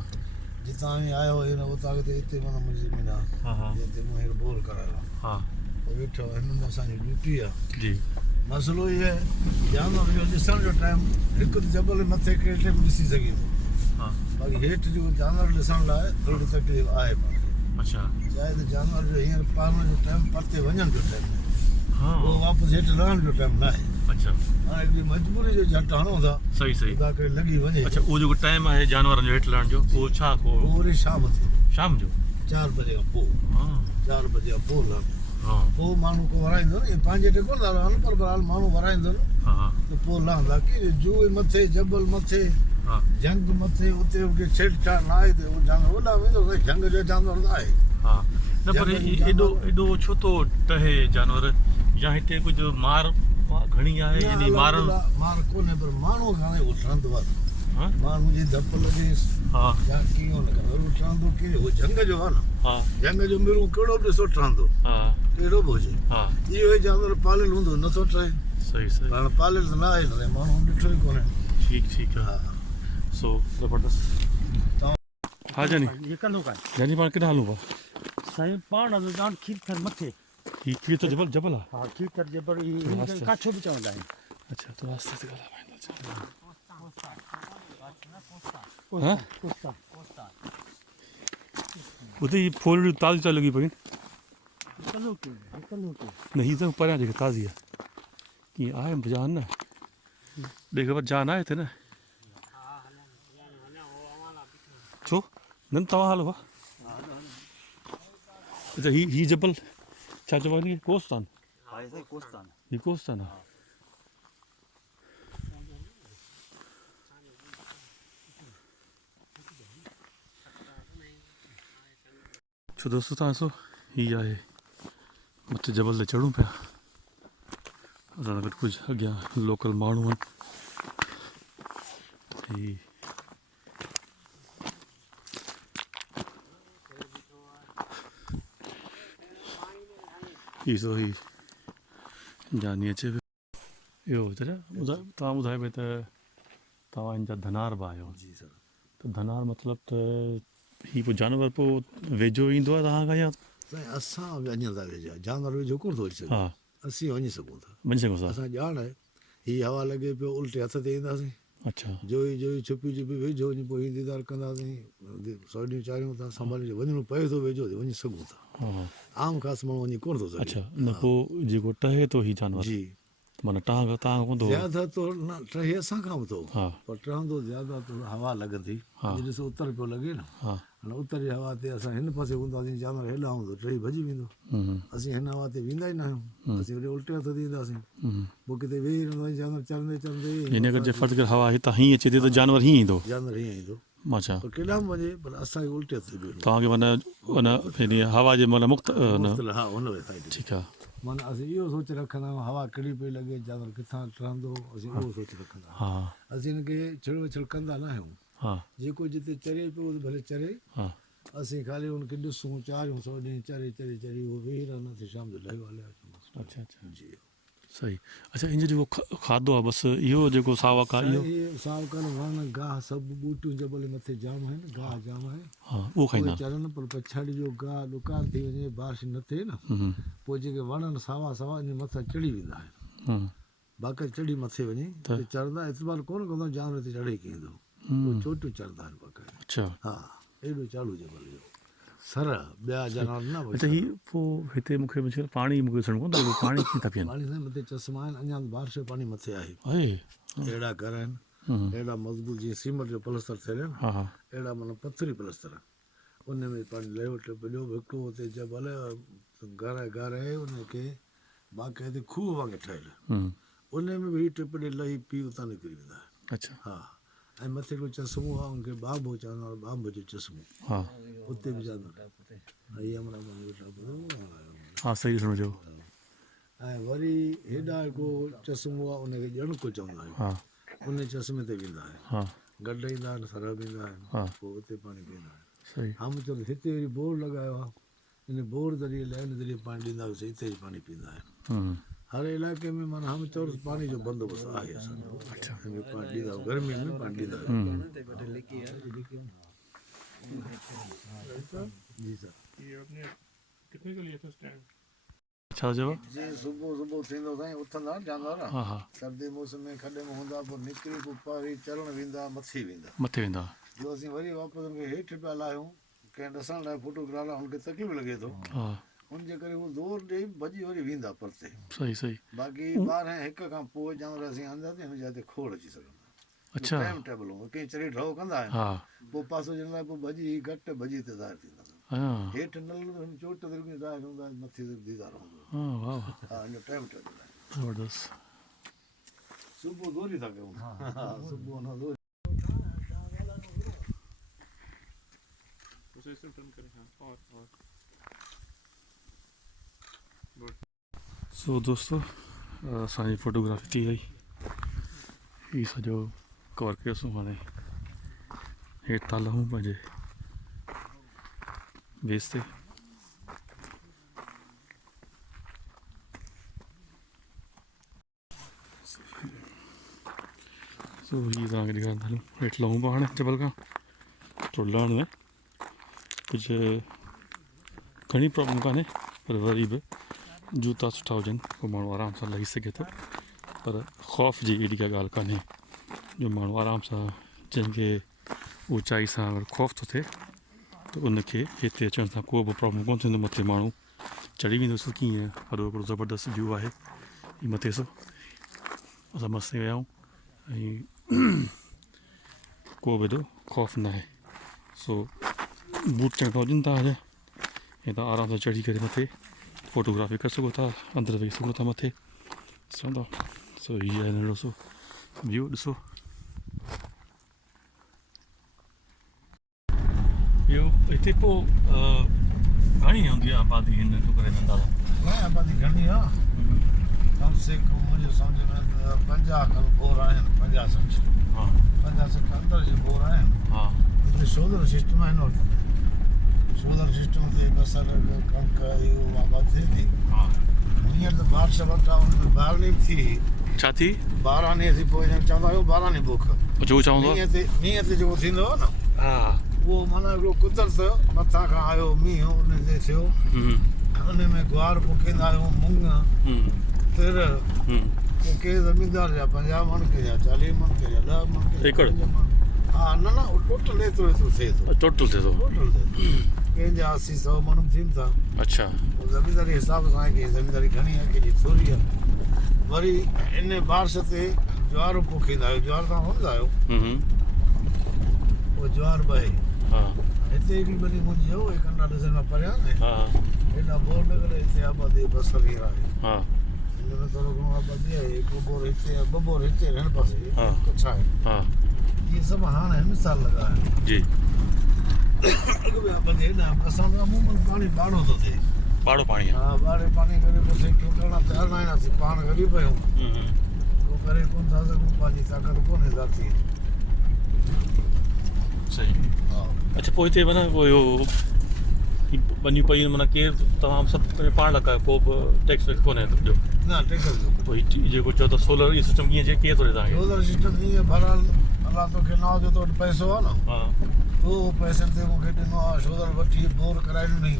जितां बि आयो हिन उतां ते हिते माना मुंहिंजी ज़मीन आहे हा हा हिते मूं हींअर बोर करायो आहे हा पोइ वेठो हिन में असांजी ड्यूटी आहे जी मसइलो इहो आहे जानवर जो ॾिसण जो टाइम हिकु जबल मथे कहिड़े टाइम ॾिसी सघींदो हा बाक़ी हेठि जो जानवर ॾिसण लाइ थोरी तकलीफ़ आहे पाण खे अच्छा चाहे त जानवर जो हींअर पालण जो टाइम परते वञण जो टाइम आहे हा उहो वापसि हेठि रहण जो टाइम न आहे अच्छा हाणे हिकिड़ी मजबूरी जो झटि हणूं था सही सही बाक़ी लॻी वञे अच्छा उहो जेको टाइम आहे जानवरनि जो हेठि लहण जो उहो छा को पोइ वरी शाम थी शाम जो 4 बजे खां पोइ हा 4 बजे खां पोइ लहण हाँ पोइ माण्हू को वराईंदो न इहे पंहिंजे हिते कोन था रहनि पर बहरहाल माण्हू वराईंदो न हाँ त पोइ लहंदा की जूए मथे जबल मथे हाँ जंग मथे उते छेड़छाड़ न आहे त उहो जानवर होॾां वेंदो जंग जो जानवर त आहे हाँ न पर जंगली एॾो जानवर। एॾो छो थो टहे जानवर या हिते कुझु मार घणी आहे यानी मारण मार कोन्हे पर माण्हू हाणे उठंदो आहे हाँ माण्हू जी धप लॻेसि हाँ या कीअं हुन करे उठंदो की उहो जंग जो आहे न हाँ जंग जो मिरू कहिड़ो बि ॾिसो ठहंदो हाँ कहिड़ो बि हुजे हाँ इहो ई जानवर पालियल हूंदो नथो ठहे सही सही हाणे पालियल त न आहे न माण्हू ॾिठो ई कोन्हे ठीक हा है सो ज़बरदस्त हाँ जानी ये कंदो कान जानी पाण केॾांहुं हलूं पिया साईं पाण ॾाढो खीरथर मथे ही कीअं त जबल जबल आहे हा खीरथर जे पर मस्तु। काछो बि चवंदा आहिनि अच्छा तो रास्ते ते ॻाल्हाईंदा हाँ उते ही फूल ताज़ी चालू लॻी पई कंदो की न हीअ त परियां जेके ताज़ी आहे कीअं आहे जान न ॾे ख़बर जान आहे हिते न छो न तव्हां हलो अच्छा ही जबल छा चइबो आहे कोस्तान हा साईं कोस्तान ही कोस्तान आहे छो दोस्तो तव्हां ॾिसो हीअ आहे मथे जबल ते चढ़ूं पिया हुन गॾु कुझु अॻियां लोकल माण्हू आहिनि हीअ ही जानी अचे पियो इहो चाचा तव्हां ॿुधायो भई त तव्हां हिन जा धनार बि आहियो जी सर त धनार मतिलबु त हीअ पोइ जानवर पोइ वेझो ईंदो आहे तव्हां खां या साईं असां बि वञूं था वेझा जानवर वेझो कोन थो अची हा सघे असीं वञी सघूं था वञी सघो था असां ॼाण आहे हीअ हवा लॻे पियो उल्टे हथ ते ईंदासीं अच्छा जोई छुपी वेझो वञी पोइ इंतज़ारु कंदासीं साड़ियूं चाढ़ियूं था संभाले वञिणो पए थो वेझो वञी सघूं था हा हा आम ख़ासि माण्हू वञी कोन थो सघे अच्छा न पोइ जेको टहे थो हीअ जानवर जी माना तव्हां कोन थो ज़्यादा तो न टहे असां खां बि थो हा पर टहंदो ज़्यादा तो हवा लॻंदी हा। अॼु ॾिसो उतर पियो लॻे न हा हाणे उतर जी हवा ते असां हिन पासे हूंदासीं जानवर हेॾां हूंदो टही भॼी वेंदो असीं हिन हवा ते वेंदा ई न आहियूं असीं वरी उल्टे हथ ते ईंदासीं पोइ किथे वेही रहंदासीं जानवर चढ़ंदे चढ़ंदे यानी अगरि जे फ़र्ज़ु करे हवा हितां हीअं अचे थी त जानवर हीअं ईंदो जानवर हीअं ईंदो अच्छा पर केॾां बि वञे पर असांखे उल्टे हथ ते बीहणो तव्हांखे माना उन यानी हवा जे महिल मुक्त मुख़्तलिफ़ हा हुन साइड ठीकु आहे माना असीं इहो सोचे रखंदा आहियूं हवा कहिड़ी पई लॻे जानवर किथां टहंदो असीं उहो सोचे रखंदा आहियूं हा असीं हिनखे छिड़ विछड़ कंदा न आहियूं हा जेको जिते चरे पियो त भले चरे हा असीं ख़ाली हुनखे ॾिसूं चारियूं सौ ॾींहं चरे चरे चरी उहो वेही रहंदासीं शाम जो लहे हले अच्छा अच्छा जी सही अच्छा इन जो जेको खाधो आहे बसि इहो जेको सावक आहे इहो इहे सावकल वण गाह सभु ॿूटियूं जबल मथे जाम आहिनि गाह जाम आहे हा उहो खाईंदा उहे चरनि पर पछाड़ी जो गाह ॾुकार थी वञे बारिश न थिए न पोइ जेके वण आहिनि सावा सावा इन मथां चढ़ी वेंदा आहिनि बाक़ी चढ़ी मथे वञे त चढ़ंदा एतबार कोन कंदो जानवर ते चढ़े कींदो पोइ चोटियूं चढ़ंदा आहिनि बाक़ाइदा अच्छा हा एॾो चालू जबल इहो सर ॿिया जानवर न अच्छा हीअ पोइ हिते मूंखे पाणी मूंखे ॾिसणो कोन थो पाणी कीअं था पीअनि पाणी सां मथे चश्मा आहिनि अञा बारिश जो पाणी मथे आहे आहे अहिड़ा घर आहिनि अहिड़ा मज़बूत जीअं सीमेंट जो प्लस्तर थियल आहिनि हा हा अहिड़ा माना पथरी प्लस्तर उन में पाणी लहियो टिप ॾियो हिकिड़ो हुते जबल घर आहे उनखे बाक़ाइदे खूह वांगुरु ठहियल उन में बि टिप ॾे लही पी उतां निकिरी वेंदा आहिनि अच्छा हा ऐं मथे हिकिड़ो चश्मो आहे उनखे बाबो चवंदा आहिनि बाबो जो चश्मो हा उते बि जानवर हा सही ॾिसणो जो ऐं वरी हेॾा हिकिड़ो चश्मो आहे उनखे ॼणको चवंदा आहियूं हा उन चश्मे ते वेंदा आहिनि हा गॾ ईंदा आहिनि सर बि ईंदा आहिनि हा पोइ उते पाणी पीअंदा आहिनि सही हम चलो हिते वरी बोर लॻायो आहे इन बोर ज़रिए लाइन ज़रिए पाणी ॾींदासीं हिते पाणी पीअंदा आहिनि हर इलाइक़े में माना हम चओ पाणी जो बंदोबस्तु आहे असांजो अच्छा पाणी ॾींदा आहियूं गर्मियुनि में पाणी ॾींदा आहियूं जी सर ये आपने कितने का लिया था स्टैंड छा चयो जीअं सुबुह सुबुह थींदो साईं उथंदा जानवर हा हा सर्दी मौसम में खॾे में हूंदा पोइ निकिरी पोइ वरी चढ़णु वेंदा मथे वेंदा मथे वेंदा जो असीं वरी वापसि हुनखे हेठि पिया लाहियूं कंहिं ॾिसण लाइ फोटोग्राफ लाइ हुनखे तकलीफ़ लॻे थो हा हुनजे करे उहो ज़ोर ॾेई भॼी वरी वेंदा परते सही सही बाक़ी 12 हिक खां पोइ जानवर असीं आंदासीं हुन जाते खोड़ अची सघंदा अच्छा टाइम टेबल हो कंहिं चढ़ी ड्रॉ कंदा आहिनि हा पोइ पासो ॼण लाइ पोइ भॼी घटि भॼी ते ज़ाहिर थींदा हा हेठि नल चोट ते रुकी ज़ाहिर हूंदा मथे ते दीदार हूंदो हा वाह हा इन टाइम टेबल आहे ज़बरदस्त सुबुह ज़ोरी था कयूं हा सुबुह न ज़ोरी उसे इसमें टर्न करें हाँ और सो दोस्तों असांजी फोटोग्राफी थी वई ही सॼो कवर कयोसीं हाणे हेठि था लहूं पंहिंजे बेस ते सो हीअ तव्हांखे ॾेखारींदा हलूं हेठि लहूं पिया हाणे जबल खां थोरो लहण में कुझु घणी प्रॉब्लम कान्हे पर वरी बि जूता सुठा हुजनि पोइ माण्हू आराम सां लही सघे थो पर ख़ौफ़ जी एॾी का ॻाल्हि कान्हे जो माण्हू आराम सां जंहिंखे ऊचाई सां अगरि ख़ौफ़ थो थिए त उनखे हिते अचण सां को बि प्रॉब्लम कोन थींदो मथे माण्हू चढ़ी वेंदुसि कीअं वॾो हिकिड़ो ज़बरदस्त व्यू आहे हीअ मथे सो असां मथे विया आहियूं ऐं को बि एॾो ख़ौफ़ न आहे सो बूट चङा हुजनि था ऐं तव्हां आराम सां चढ़ी करे मथे फोटोग्राफी करे सघो था अंदरि वेही सघो था मथे सम्झो सो हीअ आहे नंढो सो व्यू ॾिसो इहो हिते पोइ घणी हूंदी आहे आबादी हिन टुकड़े में दादा आबादी घणी आहे कम से कम मुंहिंजे सम्झ में 50 खनि बोर आहिनि 50-60 हा 50-60 अंदरि जे बोर आहिनि हा हिते सोलर सिस्टम आहे न सोलर सिस्टम ते बसर कणिक इहो आबादी थिए थी हा हींअर त बारिश वटा हुन ॿारहं थी छा थी 12 ॾींहं थी पोइ चवंदा आहियूं 12 बुख जो चवंदो मींहं ते जेको थींदो आहे न हा उहो माना हिकिड़ो कुदरत मथां खां आयो मींहुं उन ते थियो उन में ग्वार पोखींदा आहियूं मुङ तिर पोइ के ज़मीनदार जा 50 मन के जा 40 मन के जा 10 मन के एकड़? हा न टोटल एतिरो थिए थो टोटल थिए थो टोटल थिए थो कंहिंजा 80-100 मन थियनि था अच्छा पोइ ज़मीनदारी हिसाब सां आहे की ज़मीनदारी घणी आहे कंहिंजी थोरी आहे वरी इन बारिश ते ज्वार पोखींदा आहियो ज्वार तव्हां हूंदा आहियो पोइ ज्वार बहे हा हिते हिकिड़ी बनी मुंहिंजी हो एक अंडा डज़न में परियां ने हा हेॾा बोर न करे हिते आबादी बसर हीअ आहे हा हिन में थोरो घणो आबादी आहे हिकिड़ो बोर हिते आहे ॿ बोर हिते हिन पासे हा। कच्छ आहे हा इहे सभु हाणे हिन साल लॻा आहिनि जी अॻु में आबादी हेॾा असां अमूमन पाणी ॿाढ़ो थो थिए ॿाढ़ो पाणी आहे हा ॿाढ़े पाणी करे पोइ सेठियूं करणा तयारु न आहियासीं पाण करी पियूं पोइ करे कोन था सघूं पंहिंजी ताक़त कोन्हे ज़ाती सही हा अच्छा पोइ हिते माना पोइ इहो वञी पई माना केरु तमामु सभु पाण लॻायो को बि टैक्स वैक्स कोन्हे ॿियो न टेकर जो पोइ जेको चओ था सोलर इहो सिस्टम कीअं कीअं थो ॾिए तव्हांखे सोलर सिस्टम ईअं भरियल अलाह तोखे न जो तो वटि पैसो आहे न हा तो पैसनि ते मूंखे ॾिनो आहे सोलर वठी बोर कराए ॾिनई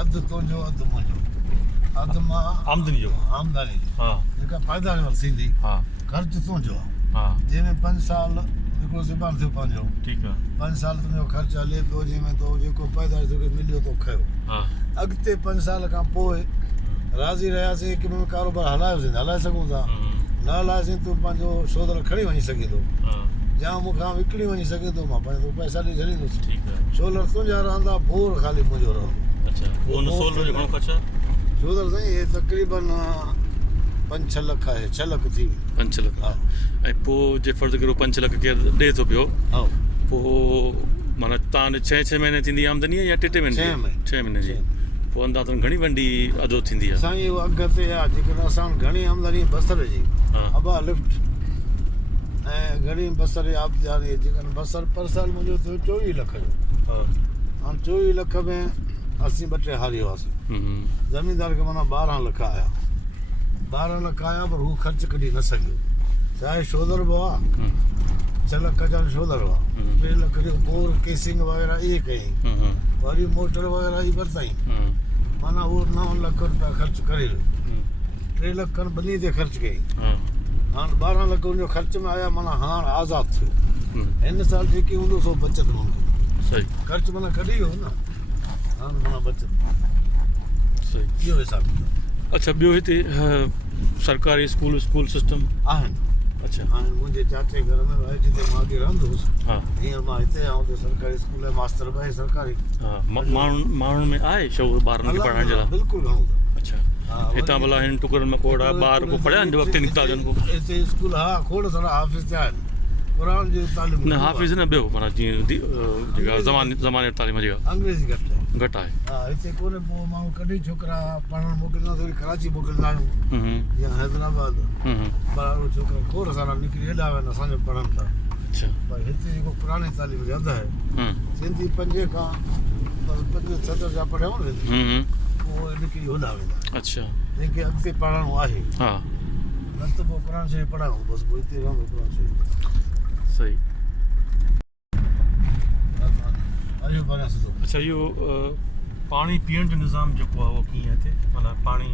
अधु तुंहिंजो अधु मुंहिंजो अधु मां आमदनी जो आमदनी जी हा जेका पैदावार थींदी हा ख़र्चु तुंहिंजो आहे हा जंहिंमें 5 साल हिकिड़ो ज़बान थियो पंहिंजो ठीकु आहे 5 साल तुंहिंजो ख़र्चु हले पियो जंहिंमें तो जेको पैदावार तोखे मिलियो तो खयो हा अॻिते 5 साल खां पोइ राज़ी रहियासीं की में कारोबार हलायोसीं हलाए सघूं था न हलायोसीं तूं पंहिंजो सोलर खणी वञी सघे थो हा या मूंखां विकिणी वञी सघे थो मां पंहिंजो पैसा ॾेई छॾींदुसि ठीकु आहे सोलर तुंहिंजा रहंदा बोर ख़ाली मुंहिंजो रहंदो अच्छा उन सोलर जो घणो ख़र्चु आहे सोलर साईं हे तक़रीबन 5-6 लख आहे 6 लख थी वई 5 लख हा ऐं पोइ जे फ़र्ज़ु करो 5 लख केरु ॾिए थो पियो हा पोइ माना तव्हां 6 महीने थींदी आमदनी या 3 महीने 6 महीने 6 महीने जी पोइ अंदाज़न घणी वंडी अदो थींदी आहे साईं उहो अॻिते आहे जेकॾहिं असां घणी आमदनी बसर जी हा अबा लिफ्ट ऐं घणी बसर आमदनी जेकॾहिं बसर पर साल मुंहिंजो थियो 24 लख जो हा हाणे 24 लख में असीं 2-3 हारी हुआसीं ज़मीनदार खे माना 12 लख आया 12 लख आया पर हू ख़र्चु कढी न सघियो चाहे शोधर बि आहे 6 लख जा शोधर हुआ 3 लख जो बोर केसिंग वग़ैरह इहे कयईं वरी मोटर वग़ैरह ई वरितई माना उहो 9 लख रुपया ख़र्चु करे 3 लख खनि ॿनी ते ख़र्चु कयईं हाणे 12 लख उनजो ख़र्च में आया माना हाणे आज़ादु थियो हिन साल जेकी हूंदो सो बचत हूंदी सही ख़र्चु माना कढी वियो न हाणे माना बचत सही इहो हिसाबु अच्छा ॿियो हिते सरकारी स्कूल सिस्टम आहिनि अच्छा हाणे मुंहिंजे चाचे घर में भाई जिते मां अॻे रहंदो हुउसि हा हींअर मां हिते आहियां हुते सरकारी स्कूल में मास्तर बि आहे सरकारी हा माण्हुनि में आहे शौक़ु ॿारनि खे पढ़ाइण जे लाइ बिल्कुलु घणो अथव अच्छा हा, हितां भला हिन टुकरनि में कोड़ा ॿार को पढ़िया आहिनि जो अॻिते निकिता हुजनि को हिते स्कूल हा खोड़ सारा हाफ़िज़ थिया आहिनि क़ुरान जी तालीम न हाफ़िज़ न ॿियो माना जीअं जेका ज़माने तालीम जेका अंग्रेज़ी घटि आहे घटि आहे हा हिते कोन्हे पोइ माण्हू कॾहिं छोकिरा पढ़णु मोकिलींदा त वरी कराची मोकिलींदा आहियूं या हैदराबाद पर छोकिरा खोड़ सारा निकिरी हेॾा आहिनि असांजो पढ़नि था अच्छा पर हिते जेको पुराणे तालीम जी हद आहे सिंधी 5 खां 5-7 जा पढ़िया आहिनि उहो निकिरी होॾा वेंदा अच्छा जंहिंखे अॻिते पढ़णो आहे हा न त पोइ क़ुरान शरीफ़ पढ़ायूं बसि पोइ हिते रहंदो क़ुरान शरीफ़ सही आयो पाण सिधो अच्छा इहो पाणी पीअण जो निज़ाम जेको आहे उहो कीअं आहे हिते माना पाणी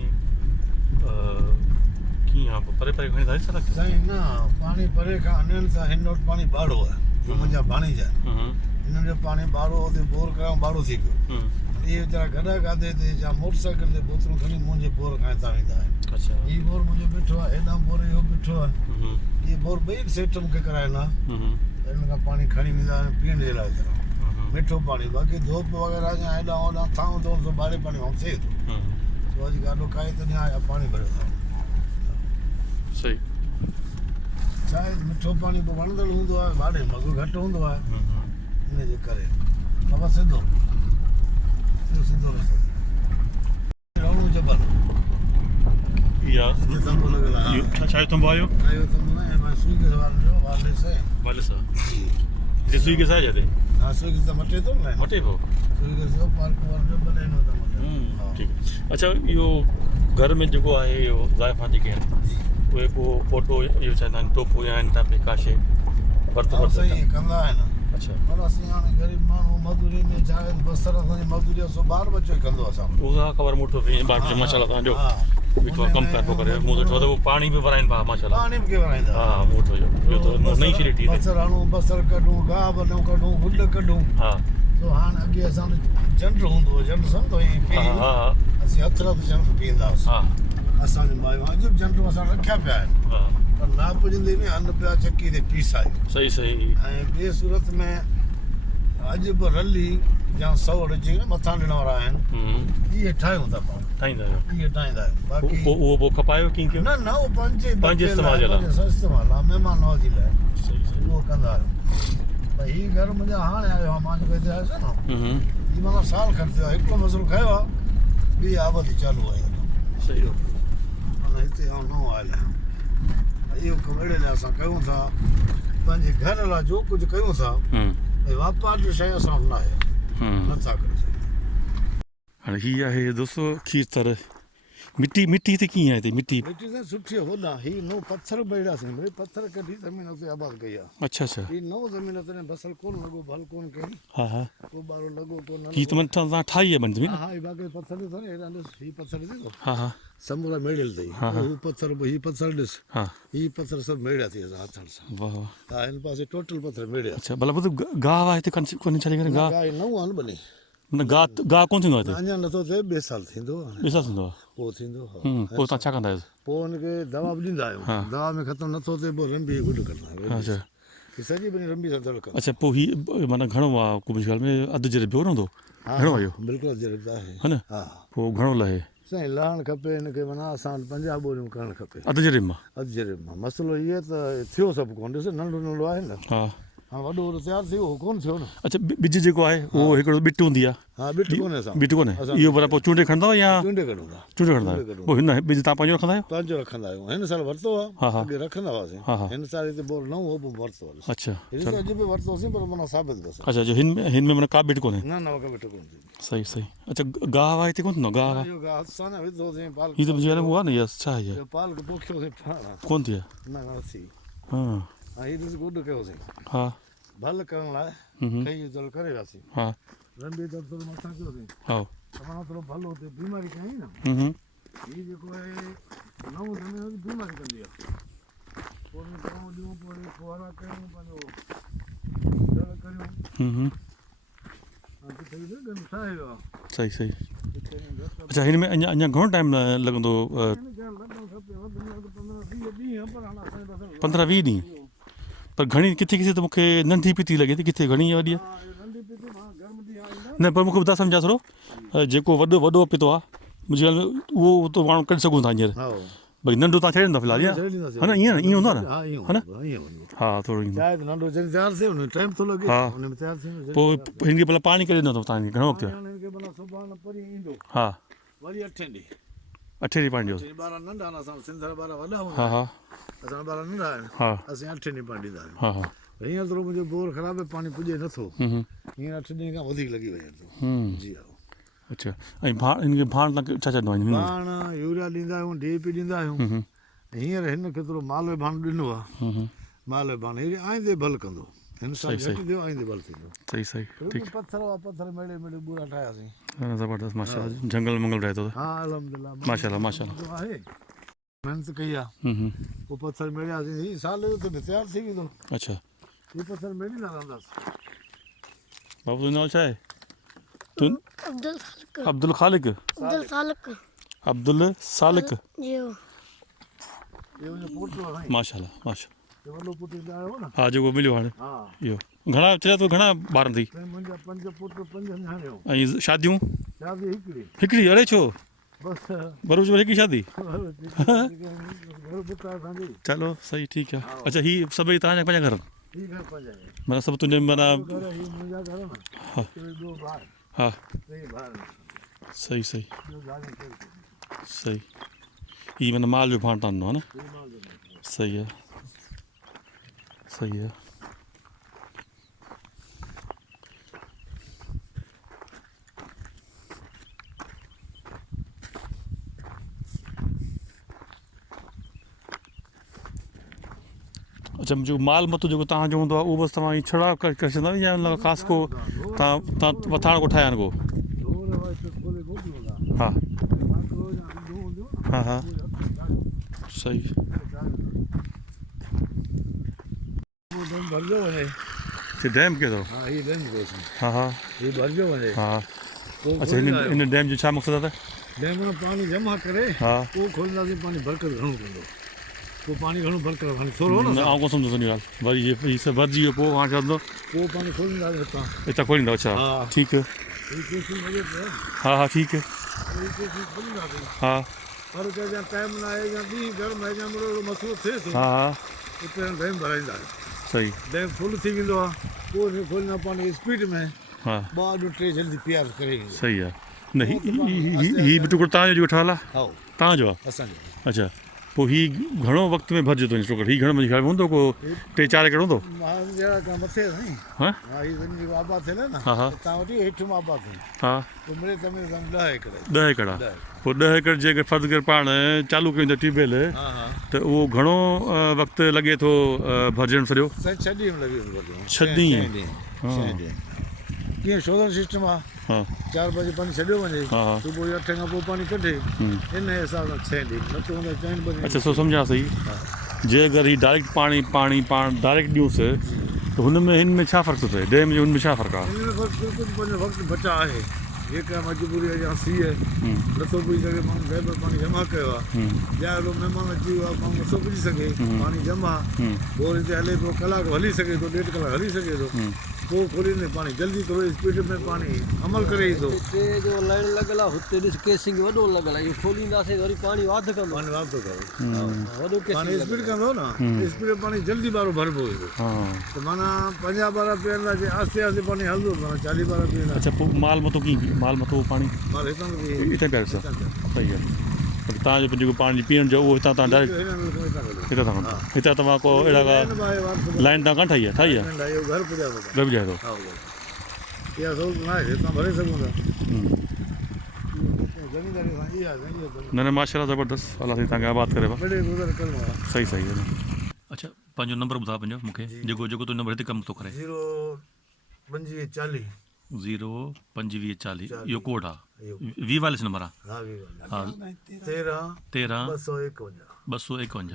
कीअं आहे परे परे खणी था सड़क साईं न पाणी परे खां अननि सां हिन वटि पाणी ॿाड़ो आहे जो मुंहिंजा भाणेज आहिनि हिननि जो पाणी ॿाड़ो हुते बोर करायूं ॿाड़ो थी पियो इहे वीचारा गॾा गादे ते या मोटरसाइकिल ते बोतलूं खणी मुंहिंजे बोर खां हितां वेंदा आहिनि अच्छा हीउ बोर मुंहिंजो बीठो आहे हेॾां बोर इहो बीठो आहे इहे बोर ॿई सेठ मूंखे कराइनि आहे हिननि खां पाणी खणी वेंदा आहिनि पीअण जे लाइ वीचारा मिठो पाणी बाक़ी धोप वग़ैरह या हेॾां होॾां थाऊं थो ॿारे पाणी वांगुरु थिए थो तो अॼु गाॾो खाए त ॾियां पाणी भरियो था सही छा आहे मिठो पाणी पोइ वणंदड़ हूंदो आहे ॿारे मघु घटि हूंदो आहे इनजे करे बाबा सिधो सिधो रस्तो रहणो जबल इहा जिते तंबू लॻल आहे छा छा जो तंबू आयो आयो तंबू न ऐं मां स्विगी वारनि जो वायरलेस आहे वाले सां हिते सुई के सां जॾहिं हा स्विगी त मटे थो न मटे पियो स्विगी जो पार्क वारनि जो भले हिन था मटे ठीकु आहे अच्छा इहो घर में जेको आहे इहो ज़ाइफ़ा जेके आहिनि उहे पोइ फोटो इहो चवंदा आहिनि टोपो या आहिनि था का शइ बर्तन सही कंदा आहिनि अच्छा पर असीं हाणे ग़रीब माण्हू मज़दूरी में छा आहे बसर असांजी मज़दूरी आहे सो ॿार बचो ई कंदो असां उहा ख़बर मुठो ॿार माशाल्लाह तव्हांजो बीठो आहे कमु कार पियो करे मूं ॾिठो त उहो पाणी बि भराइनि पिया माशाल्लाह पाणी बि वराईंदा हा मूं ॾिठो इहो त नई शइ ॾिठी बसर हणूं बसर कढूं गाह भरियूं कढूं गुल कढूं हा तो हाणे अॻे असांजो झंड हूंदो हुओ झंड सम्झो ईअं हा हा असीं हथ झंड पीअंदा हुआसीं हा असांजी मायूं अॼु बि झंडूं असां रखिया पिया आहिनि हा पर न पुॼंदी में अन्न पिया चकी ते पीसायूं सही सही ऐं ॿिए सूरत में अॼु बि रली या सौड़ जीअं मथां ॾियण वारा आहिनि इहे ठाहियूं था पाण ठाहींदा आहियो इहे ठाहींदा आहियूं बाक़ी उहो पोइ खपायो कीअं कयो न न उहो पंहिंजे इस्तेमाल जे लाइ इस्तेमाल आहे महिमान नवाज़ी लाइ सही सही उहो कंदा आहियूं त हीउ घर मुंहिंजा हाणे आयो आहे मां जेको हिते आयुसि न हीउ माना साल खनि थियो आहे हिकिड़ो मसइलो खयो आहे ॿी आबादी चालू आहे सही माना हिते आउं नओं आयल आहियां इहो कमु अहिड़े लाइ असां कयूं था पंहिंजे घर लाइ जो कुझु कयूं था भई वापार जी शइ असां वटि न आहे नथा करे सघूं हाणे हीअ आहे दोस्तो खीर तर मिटी हिते कीअं आहे हिते मिटी मिटी त सुठी आहे होॾां हीउ नओं पथर बेड़ासीं भई पथर कढी ज़मीन हुते आबाद कई आहे अच्छा अच्छा हीउ नओं ज़मीन तॾहिं बसर कोन लॻो भल कोन कई हा हा को ॿारो लॻो कोन हीअ त माना तव्हां ठाही आहे बन ज़मीन हा हा बाक़ी पथर ॾिसो न हेॾा ॾिस हीउ पथर ॾिसो हा हा समूरा मेड़ियल अथई हू पथर हीउ पथर ॾिस हा हीउ पथर सभु मेड़िया थी असां हथनि सां वाह वाह हा हिन पासे टोटल पथर मेड़िया अच्छा भला ॿुधो गाह आहे हिते कोन्हे छा करे गाह गाह नओं आहे न बनी न गाह कोन थींदो आहे हिते अञा नथो थिए ॿिए साल थींदो हाणे ॿिए साल थींदो आहे पोइ थींदो हा पोइ तव्हां छा कंदा आहियो पोइ हुनखे दवा बि ॾींदा आहियूं दवा में ख़तमु नथो थिए पोइ रंबी गुॾ कंदा आहियूं अच्छा की सॼी बनी रंबी सां दड़ कंदा अच्छा पोइ हीअ माना घणो आहे कुझु ख़्याल में अधु जरे ॿियो रहंदो घणो आहे इहो बिल्कुलु जरूरत आहे हा न हा पोइ घणो लहे साईं लहणु खपे हिनखे माना असां 50 ॿोलियूं करणु खपे अधु जरे मां अधु जरे मां मसइलो इहो त थियो सभु कोन ॾिस नंढो नंढो आहे न हा हाणे वॾो वॾो तयारु थियो उहो कोन थियो न अच्छा ॿिज जेको आहे उहो हिकिड़ो ॿिट हूंदी आहे हा बिठ कोन्हे असां ॿिट कोन्हे असां इहो भला पोइ चूंडे खणंदा या चूंडे कढूं था चूंडे खणंदा आहियो पोइ हिन ॿिज तव्हां पंहिंजो रखंदा आहियो पंहिंजो रखंदा आहियूं हिन साल वरितो हा, आहे हा। अॻे रखंदा हुआसीं हा, हा। हिन साल हिते बोर न हो पोइ वरितो आहे अच्छा ॾिस अॼु बि वरितोसीं पर माना साबित बसि अच्छा जो हिन में माना का ॿिट कोन्हे न न वॻा बिठ कोन थी सही सही अच्छा गाह वाह हिते कोन थींदो गाह वाह इहो हथ सां न विधोसीं पाल हीअ त मुंहिंजी ॻाल्हि उहा न इहा छा आहे इहा पालक पोखियोसीं पाण कोन थी आहे न थी हा हा हीउ ॾिस गुॾ कयोसीं हा भल करण लाइ कई दल करे वियासीं हा रंबी दर थोरो मथां कयोसीं हा तमामु थोरो भलो हुते बीमारी कयईं न हीउ जेको आहे नओं ज़मीन बीमारी कंदी आहे पोइ दवाऊं ॾियूं पोइ वरी फुआरा कयूं पंहिंजो दड़ करियूं किथे गंद ठाहे वियो आहे सही सही अच्छा हिन में अञा घणो टाइम लॻंदो 15-20 ॾींहं पर घणी किथे किथे त मूंखे नंढी पीती लॻे थी किथे घणी वॾी आहे न पर मूंखे ॿुधाए सम्झा थोरो जेको वॾो पीतो आहे मुंहिंजे ख़्याल में उहो त माण्हू कढी सघूं था हींअर भई नंढो तव्हां छॾींदा फ़िलहाल ईअं हा न ईअं ईअं हूंदो आहे न हा न हा थोरो ईंदो नंढो जॾहिं तयारु थिए हुन टाइम थो लॻे हा हुन में तयारु थी पोइ हिनखे भला पाणी करे ॾींदो अथव तव्हांखे घणो वक़्तु आहे हुननि खे भला सुभाणे परीहं ईंदो हा वरी 8 ॾींहं 8 ॾींहं पाणी ॾियो 12 नंढा आहिनि असां सिंध वारा ॿार वॾा हूंदा हा हा असां ॿार नंढा आहिनि हा असीं 8 ॾींहं पाणी ॾींदा आहियूं हा हा हींअर थोरो मुंहिंजो बोर ख़राबु आहे पाणी पुॼे नथो हम्म हींअर 8 ॾींहं खां वधीक लॻी वञे थो हम्म जी हा अच्छा ऐं हिनखे भाण तव्हां छा चवंदो आहे भाण यूरिया ॾींदा आहियूं DAP ॾींदा आहियूं हींअर हिनखे थोरो मालवे भाण ॾिनो आहे मालवे भाण हीअ आईंदे भल कंदो हिन साल सही, घटि थियो आईंदे भल थींदो सही सही ठीकु पत्थर मेड़े मेड़े बूरा ठाहियासीं हा, ज़बरदस्त माशाल्लाह झंगल मंगल रहे थो हा अलहमदिल्ला माशाल्लाह माशाल्लाह आहे महिनत कई आहे पोइ पत्थर मेड़ियासीं हीअ साल जो त तयारु थी वेंदो अच्छा हीअ पत्थर मेड़ींदा रहंदासीं बाबू तुंहिंजो नालो छा आहे तूं अब्दुल खालिक अब्दुल खालिक अब्दुल सालिक जी इहो मुंहिंजो पोटो आहे माशाल्लाह माशाल्लाह इहो वॾो पुटु आयो न हा जेको मिलियो हाणे हा इहो घणा चए थो घणा ॿार अथई मुंहिंजा 5 पुट 5 नियाणियूं ऐं शादियूं शादी हिकिड़ी हिकिड़ी अड़े छो बसि बरोबर हिकिड़ी शादी घर पुटु आहे असांजी चलो सही ठीकु आहे अच्छा हीअ सभई तव्हांजा पंहिंजा घर हीअ घर 5 आहे माना सभु तुंहिंजे माना घर हीअ मुंहिंजा घर न हा ॿियो ॿार हा 2 ॿार सही सही ॿियो ॻाल्हि कई सही हीअ माना माल जो भाण तव्हां आहे न सही आहे सही आहे अच्छा जो माल मतो जेको तव्हांजो हूंदो आहे उहो बसि तव्हां हीअ छड़ा करे छॾंदा आहियो या उन लाइ ख़ासि को तव्हां वथाण को ठाहिया को हा हा हा सही भरिजो वञे ये डैम के अथव हा हीअ डैम कोस हा हा हीअ भरिजो वञे हा अच्छा हिन डैम जो छा मक़सदु आहे डैम में पाणी जमा करे हा पोइ खोलींदासीं पाणी बरकत घणो कंदो पोइ पाणी घणो बरकत हाणे थोरो न आउं कोन सम्झो तुंहिंजी ॻाल्हि वरी हीअ सभु भरिजी वियो पोइ हाणे छा कंदो पोइ पाणी खोलींदासीं हितां हितां खोलींदव अच्छा हा। ठीकु आहे हीअ केसियूं लॻे पियो हा हा ठीकु आहे हीअ केसियूं खोलींदासीं हा पर कंहिं जा टाइम न आहे या ॿी घर में या मिड़ो मसइलो थिए थो हा हा उते डैम भराईंदासीं सही डैम फुल थी वेंदो आहे पोइ हिन खोलींदा पाणी स्पीड में हा 2 टे जल्दी प्यार करे ईंदो सही आहे न हीअ बि टुकुर तव्हांजो जेको ठहियलु आहे हा तव्हांजो आहे असांजो अच्छा पोइ हीअ घणो वक़्त में भरिजो थो वञे टुकुर हीअ घणो मुंहिंजे ख़्याल में हूंदो को 3-4 एकड़ हूंदो मां जहिड़ा खां मथे साईं हा हा हीअ जेको आबाद थिए न हा हा तव्हां वठी हेठि मां आबाद थिए हा पोइ मिड़े तमें 10 एकड़ 10 एकड़ आहे पोइ 10 एकड़ जे अगरि फर्ज़ करे पाण चालू कयूं था ट्यूबवेल हा हा त उहो घणो वक़्तु लॻे थो भरिजण सॼो साईं 6 ॾींहं में लॻी वेंदो 6 ॾींहं हा कीअं शोधन सिस्टम आहे हा 4 बजे पाणी छॾियो वञे हा हा सुबुह जो 8 खां पोइ पाणी कढे इन हिसाब सां 6 ॾींहं न त हूंदा 4 बजे अच्छा सो सम्झा सही जे अगरि हीअ डायरेक्ट पाण डायरेक्ट ॾियूंसि त हुन में हिन में छा फ़र्क़ु थो पए डैम जो हुन में छा फ़र्क़ु आहे हिन में कुझु पंहिंजो वक़्तु बचा आहे जेका मजबूरी आहे या सीउ नथो पुॼी सघे माण्हू घर में पाणी जमा कयो आहे या एॾो महिमान अची वियो आहे माण्हू नथो पुॼी सघे पाणी जमा बोर हिते हले पियो कलाक हली सघे थो 1.5 कलाक हली सघे थो पोइ खोलींदे पाणी जल्दी थोरो स्पीड में पाणी अमल करे ईंदो हिते जो लाइन लॻल आहे हुते ॾिस केसिंग वॾो लॻल आहे इहो खोलींदासीं वरी पाणी वाधि कंदो पाणी वापसि करे वॾो पाणी केसिंग स्पीड कंदो न स्पीड में पाणी जल्दी बारो भरबो ईंदो हा त माना 50 ॿार पीअंदा जे आस्ते आस्ते पाणी हलंदो माना 40 ॿार पीअंदा अच्छा पोइ माल मतो कीअं माल मतो पाणी मां हितां हिते पिया ॾिसां सही आहे पर तव्हांजो जेको पाणी पीअण जो उहो हितां तव्हां डायरेक्ट हितां था खणो हितां तव्हां को अहिड़ा का लाइन तव्हां कान ठाही आहे घर पुॼायो घर बि जाए थो इहा सहूलियत न आहे हितां भरे सघूं था ज़मीनदारी सां इहा आहे न न माशाल्लाह ज़बरदस्त अलाह साईं तव्हांखे आबाद करे बड़े गुज़र करिणो आहे सही सही आहे अच्छा पंहिंजो नंबर ॿुधायो पंहिंजो मूंखे जेको तूं नंबर हिते कमु थो करे 0 0 इहो कोड आहे 20 वाले नंबर आहे हा 13 251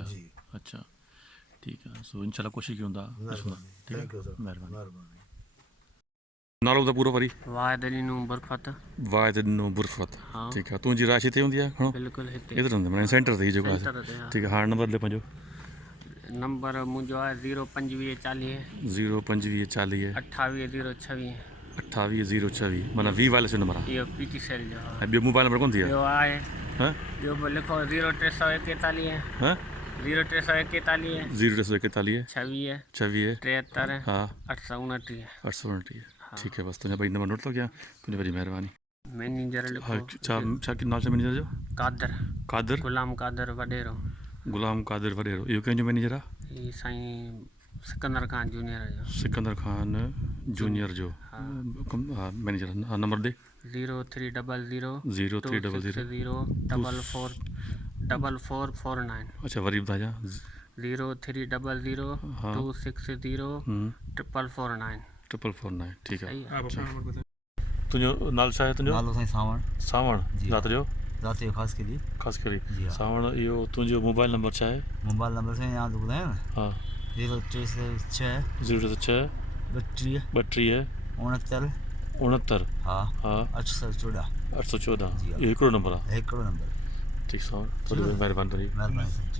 अच्छा ठीकु आहे सो इंशाल्लाह कोशिशि कयूं था ॾिसूं था ठीकु आहे महिरबानी नालो त पूरो वरी वाहिदरी नूं बरफ़त वाहिद नो बुरफ़त हा। ठीकु आहे तुंहिंजी राशि हिते हूंदी आहे खणो बिल्कुलु हिते इधर हूंदी माना सेंटर ते जेको आहे सेंटर ते, हा। ठीकु आहे हाणे नंबर ॾे पंहिंजो नंबर मुंहिंजो आहे 02540 02540 28 28 माना वी वायरलेस जो नंबर आहे इहो पीटी सेल जो आहे। ऐं ॿियो मोबाइल नंबर कोन थी आहे ॿियो आहे हां ॿियो बि लिखो 0341 हां 0341 03141 26 26 73 हा 829 829 ठीकु आहे बसि तुंहिंजा ॿई नंबर नोट थो कयां तुंहिंजी वॾी महिरबानी मैनेजर हा लिखो छा छा नालो छा मैनेजर जो कादर कादर गुलाम कादर वॾेरो गुलाम कादिर वॾेरो इहो कंहिंजो मैनेजर आहे ही साईं सिकंदर खान जूनियर जो सिकंदर खान जूनियर जो हा। हा मैनेजर हा नंबर ॾे 0300 0300 4449 अच्छा वरी ॿुधायां 0300 हाँ। 260 4449 449 ठीकु आहे सही आहे। आप अपना नंबर बताएं। तुंहिंजो नालो छा आहे तुंहिंजो नालो साईं सावण सावण जी। राति जो राति जो ख़ासि करे ख़ासि करे जी हा। सावण इहो तुंहिंजो मोबाइल नंबर छा आहे मोबाइल नंबर साईं यादि ॿुधायो न हा 036 036 32 32 69 69 हा हा 814 814 जी हा। इहो हिकिड़ो नंबर आहे हिकिड़ो नंबर ठीकु सावण थोरी महिरबानी महिरबानी साईं।